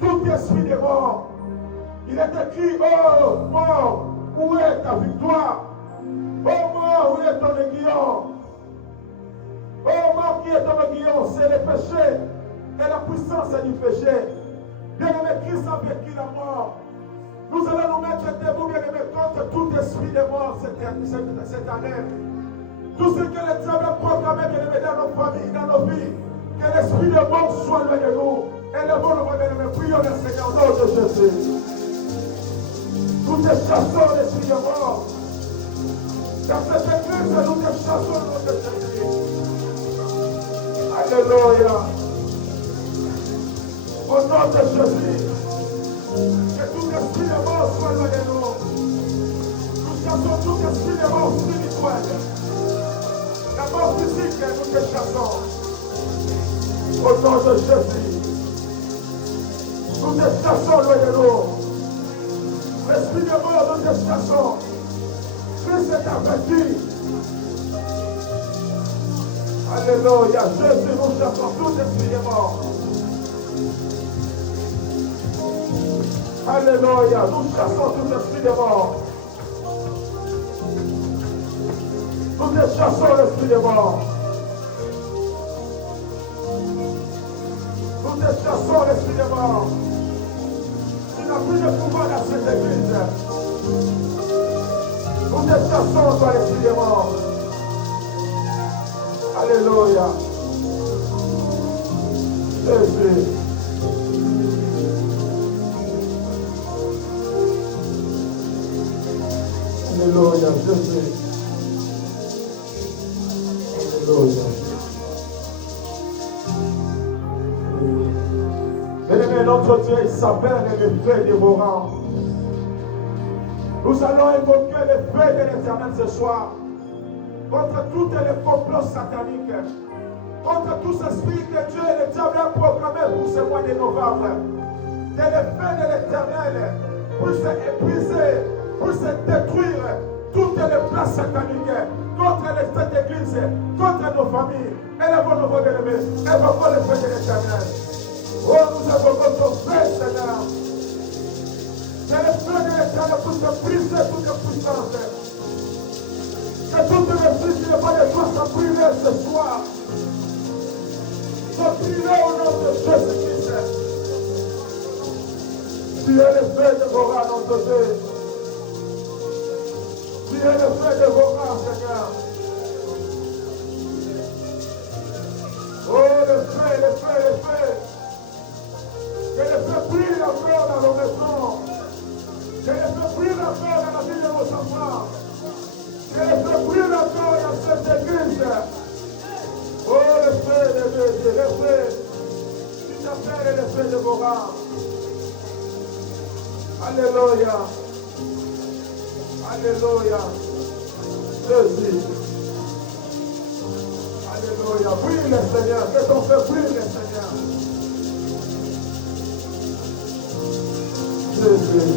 tout esprit de mort. Il est écrit, oh mort, où est ta victoire? Oh mort, où est ton aiguillon? Oh mort, qui est ton aiguillon? C'est le péché et la puissance du péché. Bien-aimé, Christ a vécu la mort. Nous allons nous mettre debout, bien-aimé, contre tout esprit de mort cette année. Tout ce que le diable a proclamé, bien-aimé, dans nos familles, dans nos vies, que l'esprit de mort soit loin de nous. Élevons-nous, bien-aimé, prions le Seigneur, au nom de Jésus. Nous te chassons l'esprit de mort. Dans cette église, nous te chassons le nom de Jésus. Alléluia. Au nom de Jésus. Que tout esprit de mort soit loin de nous. Nous chassons tout esprit de mort spirituel. La mort physique, nous te chassons. Au nom de Jésus. Nous te chassons loin de nous. L'esprit de mort, nous te chassons. Christ est averti. Alléluia. Jésus, nous chassons tout esprit de mort. Alléluia. Nous chassons tout esprit de mort. Nous te chassons l'esprit de mort. Nous te chassons l'esprit de mort. Tu n'as plus de pouvoir dans cette église. Nous te chassons, toi, l'esprit de mort. Alléluia. Jésus. Alléluia, Jésus. Alléluia. Bien-aimé, notre Dieu, il s'appelle le feu dévorant. Nous allons évoquer le feu de l'Éternel ce soir contre toutes les complots sataniques, contre tout ce esprit que Dieu et le diable a proclamé pour ce mois de novembre. Que le feu de l'Éternel puisse épuiser, puisse détruire toutes les places sataniques contre cette église, contre nos familles. Élevons nos voix bien-aimés, évoquons le feu de l'Éternel. Oh, nous évoquons ton feu, Seigneur. Que le feu de l'Éternel puisse briser toute puissance. Que toutes les filles qui ne pas de toi soient brûlées ce soir. Soient brûlées au nom de Jésus-Christ. Tu es le feu dévorant, notre Dieu. Tu es le feu dévorant, Seigneur. Oh, le feu, le feu, le feu. Que le feu brûle encore dans nos maisons. Que le feu brûle encore dans la vie de nos enfants. Que le feu brûle encore dans cette église. Oh, le feu de Dieu, le feu. Tu t'appelles le feu dévorant. Alléluia. Alléluia. Jésus. Alléluia. Brûle, Seigneur. Que ton feu brûle, Seigneur. Jésus.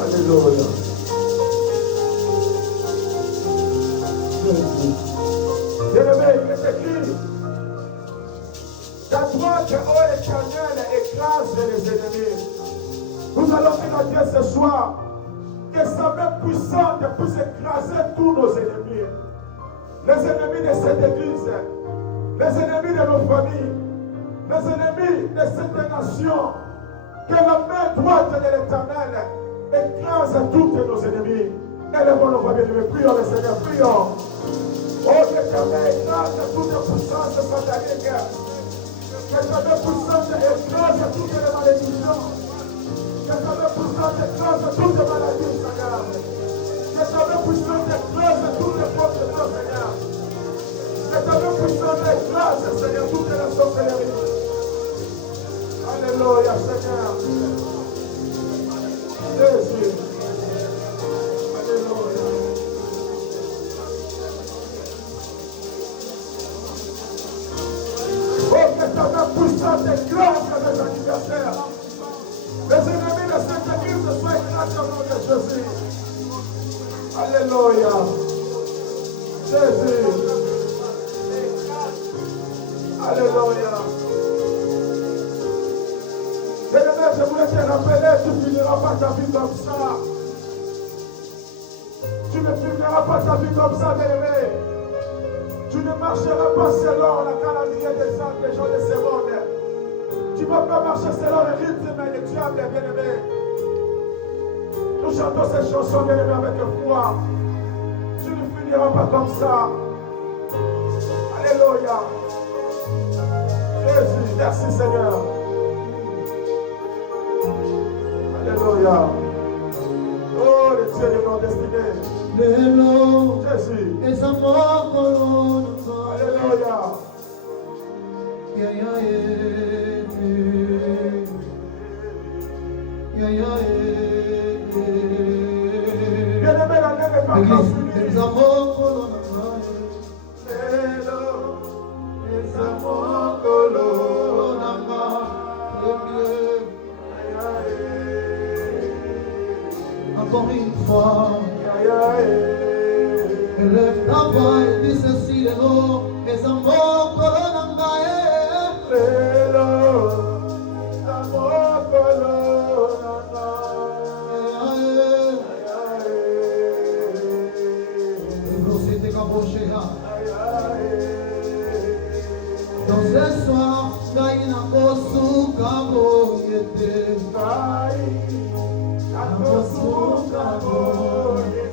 Alléluia. Jésus. Bien-aimé, il est écrit. Ta droite, ô Éternel, écrase les ennemis. Nous allons dire à Dieu ce soir que sa main puissante puisse écraser tous nos ennemis. Les ennemis de cette église, les ennemis de nos familles, les ennemis de cette nation. Que la main droite de l'Éternel écrase tous nos ennemis. Élevons nos voix bien-aimés, prions le Seigneur, prions. Oh, que ta main écrase toute puissance satanique. Que ta main puissante écrase toutes les malédictions. Que ta main puissante écrase toutes les maladies, Seigneur. Que ta main puissante écrase toutes les forces de Dieu, Seigneur. Que ta main puissante écrase, Seigneur, toutes les sorcelleries. Alléluia, Seigneur. Jésus. Alléluia. c'est grand que mes anniversaires. Mes ennemis de cette église soient écrasés au nom de Jésus. Alléluia. Jésus. Alléluia. Bien-aimé, je voulais te rappeler, tu ne finiras pas ta vie comme ça. Tu ne finiras pas ta vie comme ça, bien-aimé. Tu ne marcheras pas selon la calendrier des hommes, des gens de ce monde. Tu ne vas pas marcher selon le rythme des diables, bien-aimé. Nous chantons ces chansons, bien-aimé, avec foi. Tu ne finiras pas comme ça. Alléluia. Jésus, merci Seigneur. Alléluia. Oh, le Dieu de nos destinées. Jésus. Alléluia. Bien-aimé, l'année n'est pas encore finie. Encore une fois, élève ta voix et dis ceci de l'eau, et ça dans ce soir, gaïna kosuka boyete, kosuka boyete,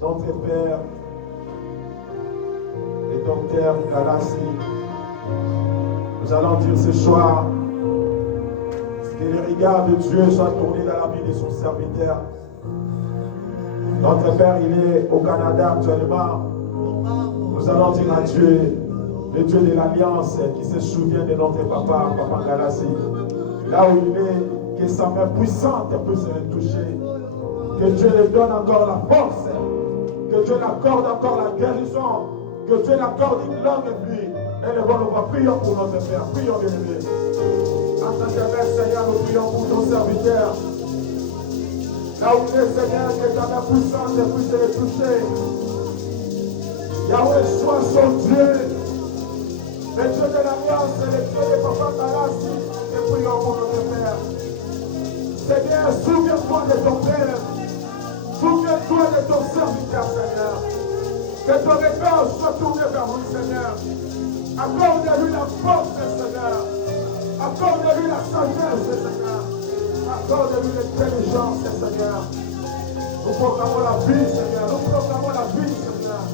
notre Père, le docteur Galassi, nous allons dire ce soir que les regards de Dieu soient tournés dans la vie de son serviteur. Notre Père, il est au Canada actuellement. Nous allons dire à Dieu, le Dieu de l'Alliance, qui se souvient de notre papa Galassi. Là où il est, que sa main puissante puisse le toucher. Que Dieu lui donne encore la force. Que Dieu l'accorde encore la guérison. Que Dieu l'accorde une longue vie. Élevons-nous, prions pour notre Père. Prions, bien-aimés. En tant que Seigneur, nous prions pour ton serviteur. Là où il est, Seigneur, que ta main puissante puisse le toucher. Yahweh, sois son Dieu. Le Dieu de l'Alliance, le Dieu de Papa Galassi. Et prions pour notre Père. Seigneur, souviens-toi de ton Père. Souviens-toi de ton serviteur, Seigneur. Que ton regard soit tourné vers lui, Seigneur. Accorde-lui la force, Seigneur. Accorde-lui la sagesse, Seigneur. Accorde-lui l'intelligence, Seigneur. Nous proclamons la vie, Seigneur. Nous proclamons la vie, Seigneur.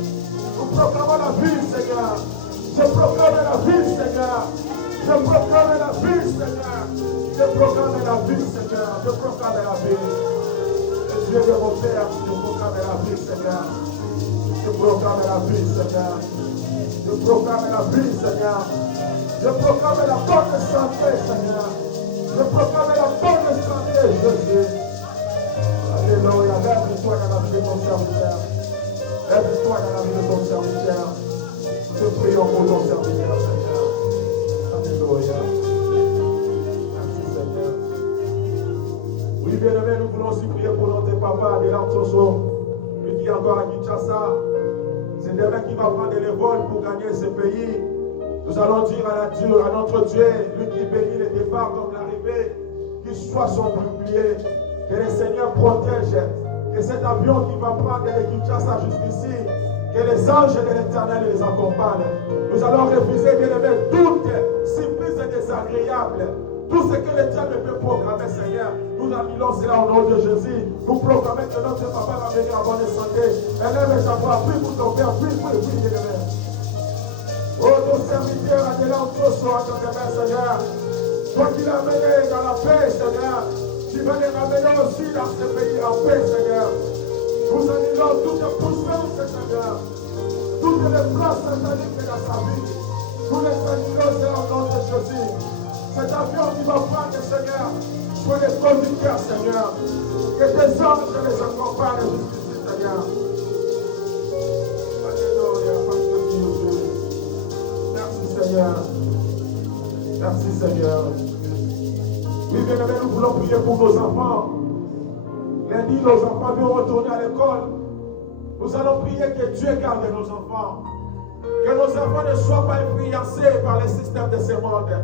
Nous proclamons la vie, Seigneur. Je proclame la vie, Seigneur. Je proclame la vie, Seigneur. Je proclame la vie, Seigneur. Je proclame la vie. Le Dieu de mon Père, je proclame la vie, Seigneur. Je proclame la vie, Seigneur. Je proclame la vie, Seigneur. Je proclame la bonne santé, Seigneur. Je proclame la bonne santé, Jésus. Alléluia. Lève-toi dans la vie de ton serviteur. Lève-toi dans la vie de ton serviteur. Nous prions pour ton serviteur, Seigneur. Alléluia. Merci, Seigneur. Oui, bien-aimé, nous voulons aussi prier pour notre papa de l'Antoso, lui qui est encore à Kinshasa. C'est demain qui va prendre les vols pour gagner ce pays. Nous allons dire à notre Dieu, lui qui bénit le départ comme l'arrivée, qu'il soit son bouclier, que le Seigneur protège, que cet avion qui va prendre de Kinshasa jusqu'ici, que les anges de l'Éternel les accompagnent. Nous allons refuser, bien aimé, toute surprise désagréable, tout ce que le diable peut proclamer, Seigneur. Nous annulons cela au nom de Jésus. Nous proclamons que notre papa va venir en bonne santé. Élève ta voix, prie pour ton Père, prie, bien aimé. Oh, ton serviteur, Adélan, soit ton Père, Seigneur. Toi qui l'as mené dans la paix, Seigneur, tu vas les ramener aussi dans ce pays en paix, Seigneur. Nous annulons toute puissance, Seigneur. Toutes les places sataniques dans sa vie. Nous les annulons, Seigneur, au nom de Jésus. Cet avion qui va prendre, Seigneur, sois les conducteurs, Seigneur. Que tes anges les accompagnent jusqu'ici, Seigneur. Alléluia, parce que Dieu. Merci, Seigneur. Merci, Seigneur. Oui, bien aimé, nous voulons prier pour nos enfants. Lundi, nos enfants vont retourner à l'école. Nous allons prier que Dieu garde nos enfants. Que nos enfants ne soient pas influencés par les systèmes de ce monde.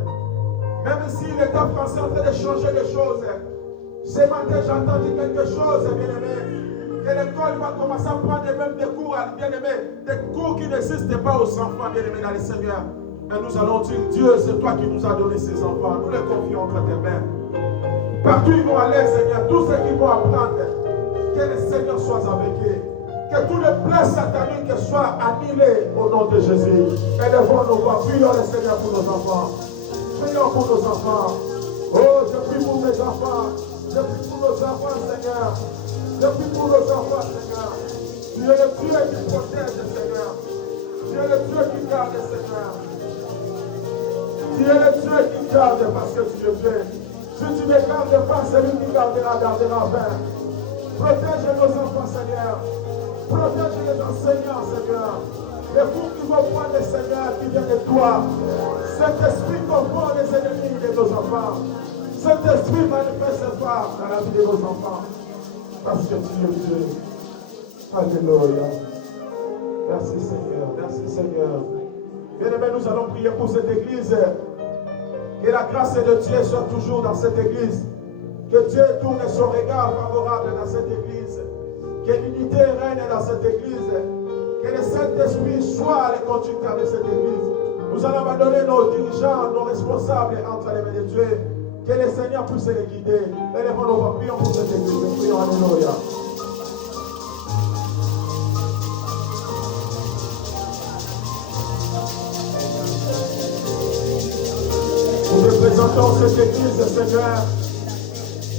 Même si l'État français est en train de changer les choses. Ce matin, j'ai entendu quelque chose, bien-aimé. Que l'école va commencer à prendre même des cours, bien-aimé, des cours qui n'existent pas aux enfants, bien-aimés, dans le Seigneur. Et nous allons dire, Dieu, c'est toi qui nous as donné ces enfants. Nous les confions entre tes mains. Partout ils vont aller, Seigneur, tous ceux qui vont apprendre, que le Seigneur soit avec eux. Que tous les plans sataniques soient annulés au nom de Jésus. Élevons nos voix, prions le Seigneur pour nos enfants. Prions pour nos enfants. Oh, je prie pour mes enfants. Je prie pour nos enfants, Seigneur. Je prie pour nos enfants, Seigneur. Tu es le Dieu qui protège, Seigneur. Tu es le Dieu qui garde, Seigneur. Tu es le Dieu qui garde parce que tu es Dieu. Si tu ne gardes pas, celui qui gardera bien. Protège nos enfants, Seigneur. Protège les enseignants, Seigneur. Les cours qui vont prendre, Seigneur, qui viennent de toi. Cet esprit comprend les ennemis de nos enfants. Cet esprit manifeste-toi dans la vie de nos enfants. Parce que tu es Dieu. Alléluia. Merci, Seigneur. Merci, Seigneur. Bien-aimés, nous allons prier pour cette église. Que la grâce de Dieu soit toujours dans cette église. Que Dieu tourne son regard favorable dans cette église. Que l'unité règne dans cette église. Que le Saint-Esprit soit le conducteur de cette église. Nous allons abandonner nos dirigeants, nos responsables entre les mains de Dieu. Que le Seigneur puisse les guider. Élevons nos voix, prions pour cette église. Prions, alléluia. Attends cette église, Seigneur.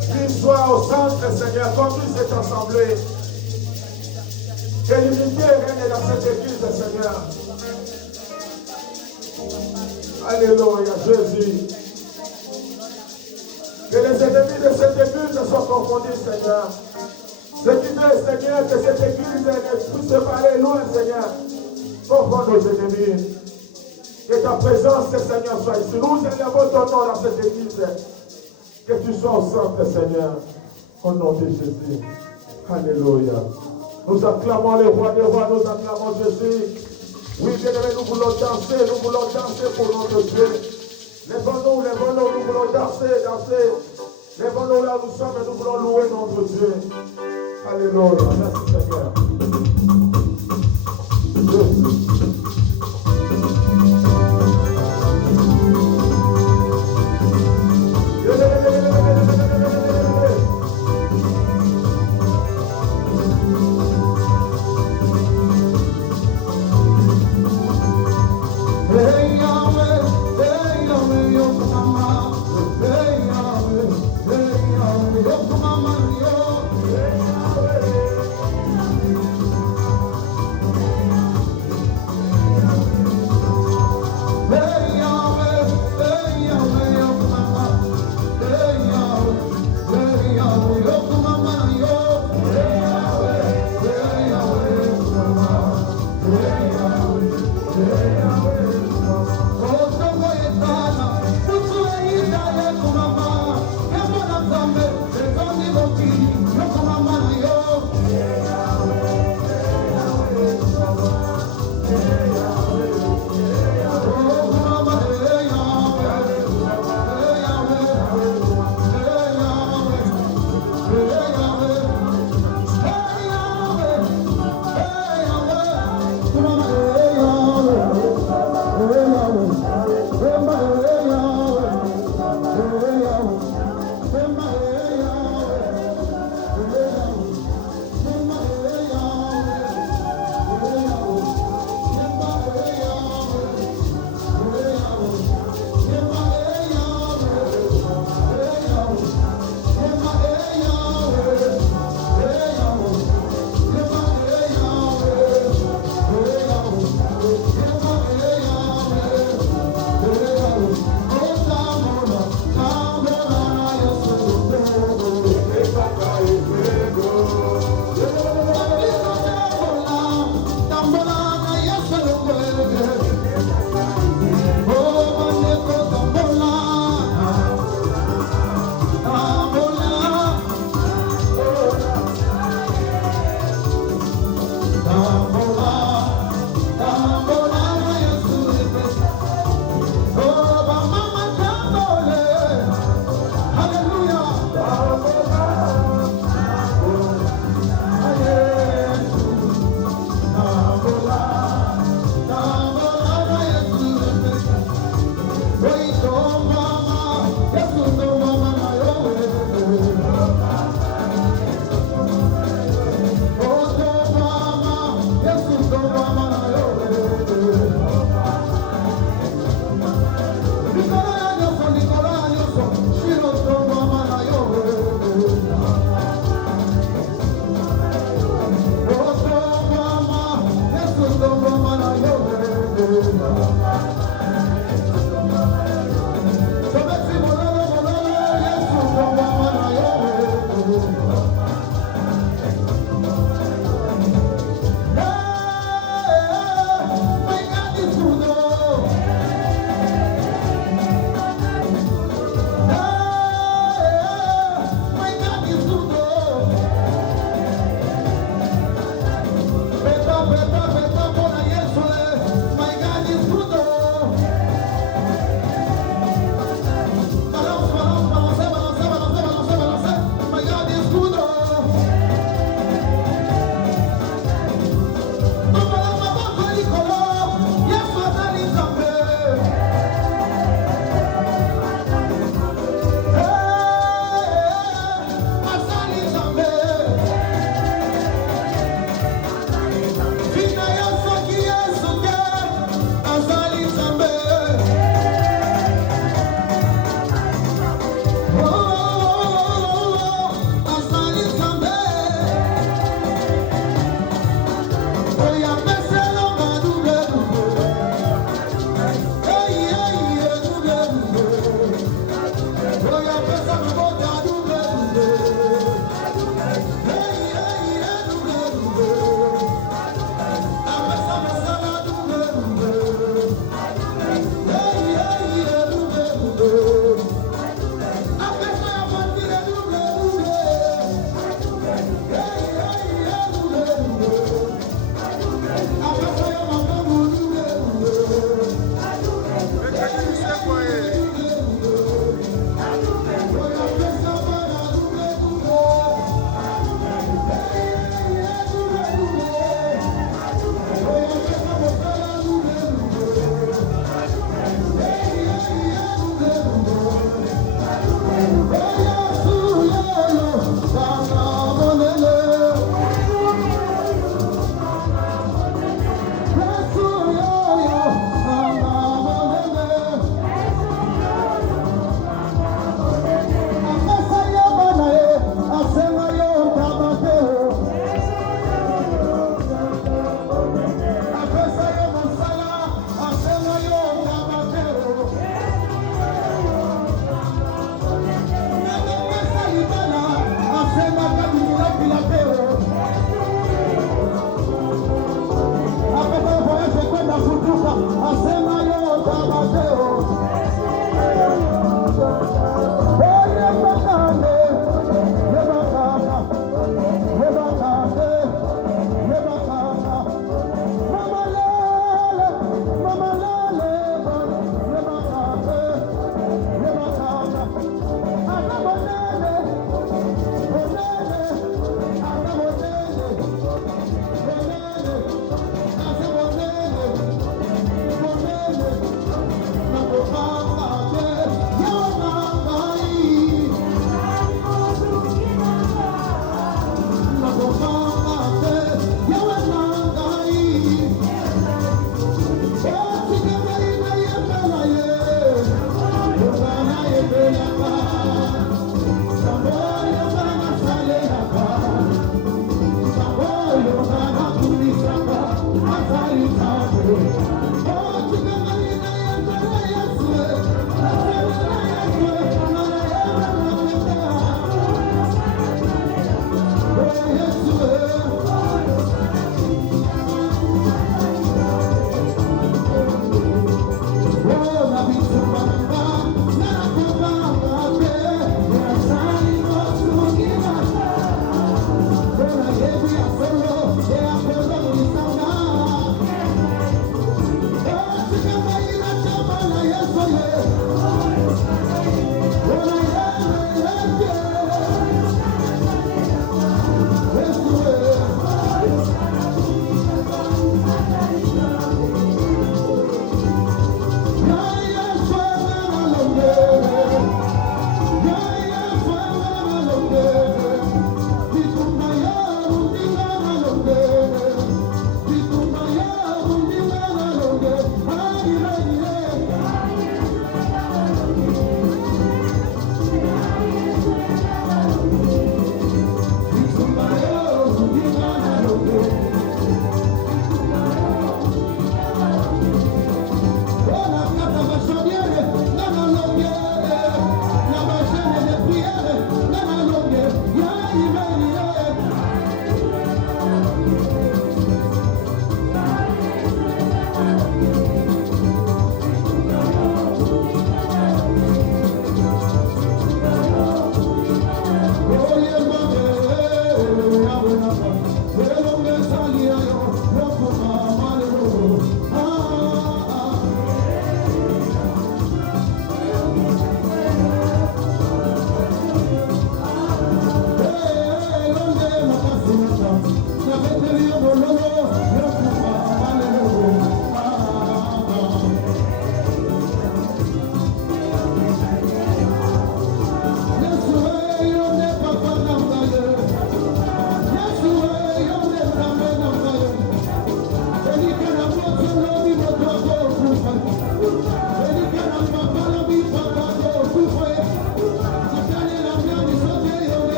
Qu'il soit au centre, Seigneur, conduis cette assemblée. Que l'unité règne dans cette église, Seigneur. Alléluia, Jésus. Que les ennemis de cette église soient confondus, Seigneur. Ce qui veut, Seigneur, que cette église ne puisse pas aller loin, Seigneur. Confond nos ennemis. Que ta présence, Seigneur, soit ici. Nous élevons ton nom dans cette église. Que tu sois au centre, Seigneur. Au nom de Jésus. Alléluia. Nous acclamons le roi des rois, nous acclamons Jésus. Oui, bien-aimés, nous voulons danser pour notre Dieu. Lèvons-nous, nous voulons danser. Lèvons-nous là où nous sommes et nous voulons louer notre Dieu. Alléluia. Merci Seigneur. Jésus.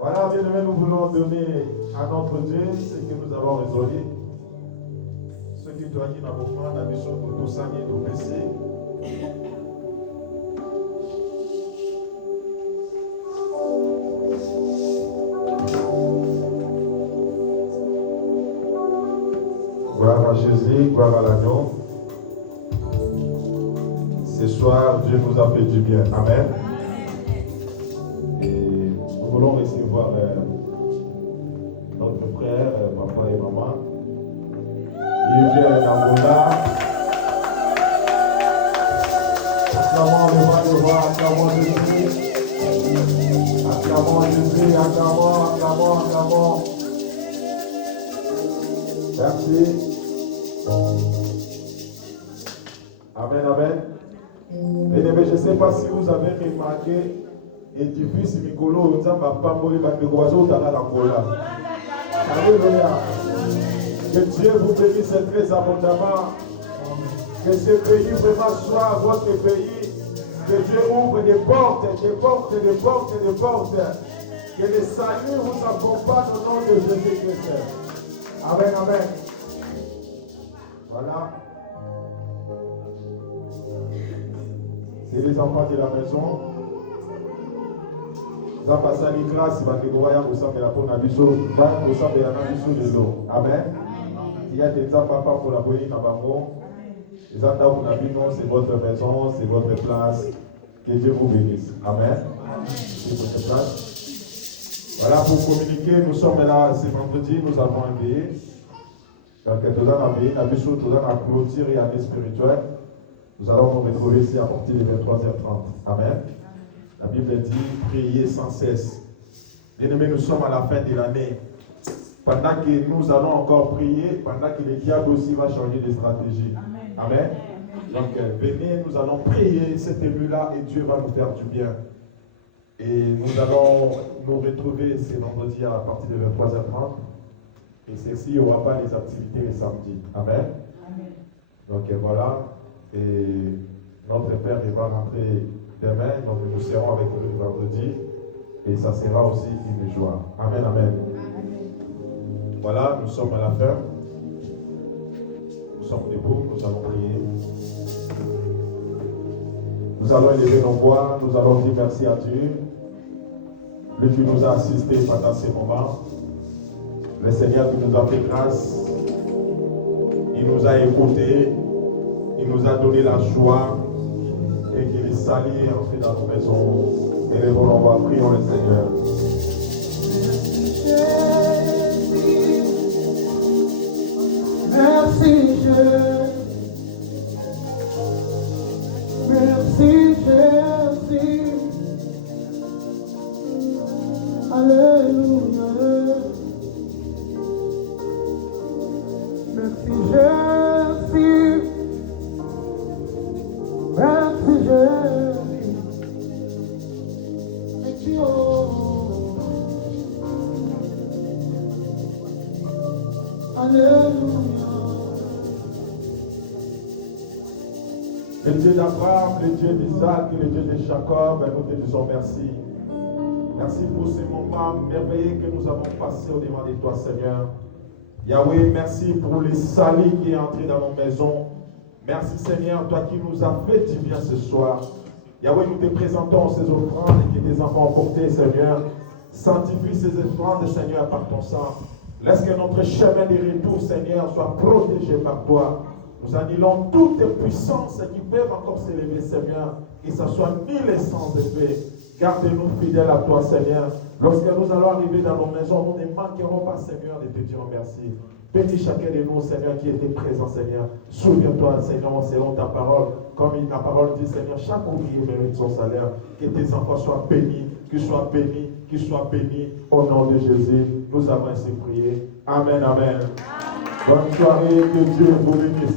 Voilà, bien-aimés, nous voulons donner à notre Dieu ce que nous avons résolu. Ce qui doit dire dans vos mains, la mission pour tous amis, nos péchés. Gloire à Jésus, gloire à l'agneau. Ce soir, Dieu nous a fait du bien. Amen. Et nous voulons recevoir notre frère, papa et maman. Il vient d'Angola. Acclamons le roi, acclamons Jésus. Acclamons Jésus, acclamons. Merci. Amen. Bien-aimés, je ne sais pas si vous avez remarqué l'édifice Mikolo, nous avons Pamboli Bandegwazo dans l'Angola. Alléluia. Que Dieu vous bénisse très abondamment. Que ce pays vraiment soit votre pays. Que Dieu ouvre des portes. Que le salut vous accompagne au nom de Jésus-Christ. Amen. Voilà. C'est les enfants de la maison. Nous avons passé à l'écran, si vous voyez, vous savez, vous savez, de l'eau. Amen. Il y a des papa pour la bonne dans les attentes c'est votre maison, c'est votre place. Que Dieu vous bénisse. Amen. C'est votre place. Voilà, pour communiquer, nous sommes là, c'est vendredi, nous avons un veillé. Donc, nous avons un veillé, nous avons la clôture et année spirituelle. Nous allons nous retrouver ici à partir de 23h30. Amen. La Bible dit, priez sans cesse. Bien-aimés, nous sommes à la fin de l'année. Pendant que nous allons encore prier, pendant que le diable aussi va changer de stratégie. Amen. Amen. Donc, venez, nous allons prier cette nuit-là et Dieu va nous faire du bien. Et nous allons nous retrouver ce vendredi à partir de 23h30. Et ceci, il n'y aura pas les activités les samedis. Amen. Amen. Donc, voilà. Et notre Père, il va rentrer demain. Donc, nous serons avec lui le vendredi. Et ça sera aussi une joie. Amen, amen. Voilà, nous sommes à la fin. Nous sommes debout, nous allons prier. Nous allons élever nos voix, nous allons dire merci à Dieu. Lui qui nous a assistés pendant ces moments. Le Seigneur qui nous a fait grâce. Il nous a écoutés. Il nous a donné la joie. Et qu'il est sali et entré dans nos maisons. Élevons nos voix, prions le Seigneur. Merci Jésus, merci Jésus, alléluia. Merci Jésus, merci Jésus, merci alléluia. Le Dieu d'Abraham, le Dieu d'Isaac, le Dieu de Jacob, nous te disons merci. Merci pour ces moments merveilleux que nous avons passés au devant de toi, Seigneur. Yahweh, merci pour le salut qui est entré dans nos maisons. Merci, Seigneur, toi qui nous as fait du bien ce soir. Yahweh, nous te présentons ces offrandes que tes enfants ont portées, Seigneur. Sanctifie ces offrandes, Seigneur, par ton sang. Laisse que notre chemin de retour, Seigneur, soit protégé par toi. Nous annulons toutes les puissances qui peuvent encore s'élever, Seigneur, que ce soit nul et sans effet. Garde-nous fidèles à toi, Seigneur. Lorsque nous allons arriver dans nos maisons, nous ne manquerons pas, Seigneur, de te dire merci. Bénis chacun de nous, Seigneur, qui était présent, Seigneur. Souviens-toi, Seigneur, selon ta parole. Comme ta parole dit, Seigneur, chaque ouvrier mérite son salaire. Que tes enfants soient bénis, qu'ils soient bénis, qu'ils soient bénis. Au nom de Jésus, nous avons ainsi prié. Amen, amen. Bonne soirée, que Dieu vous bénisse.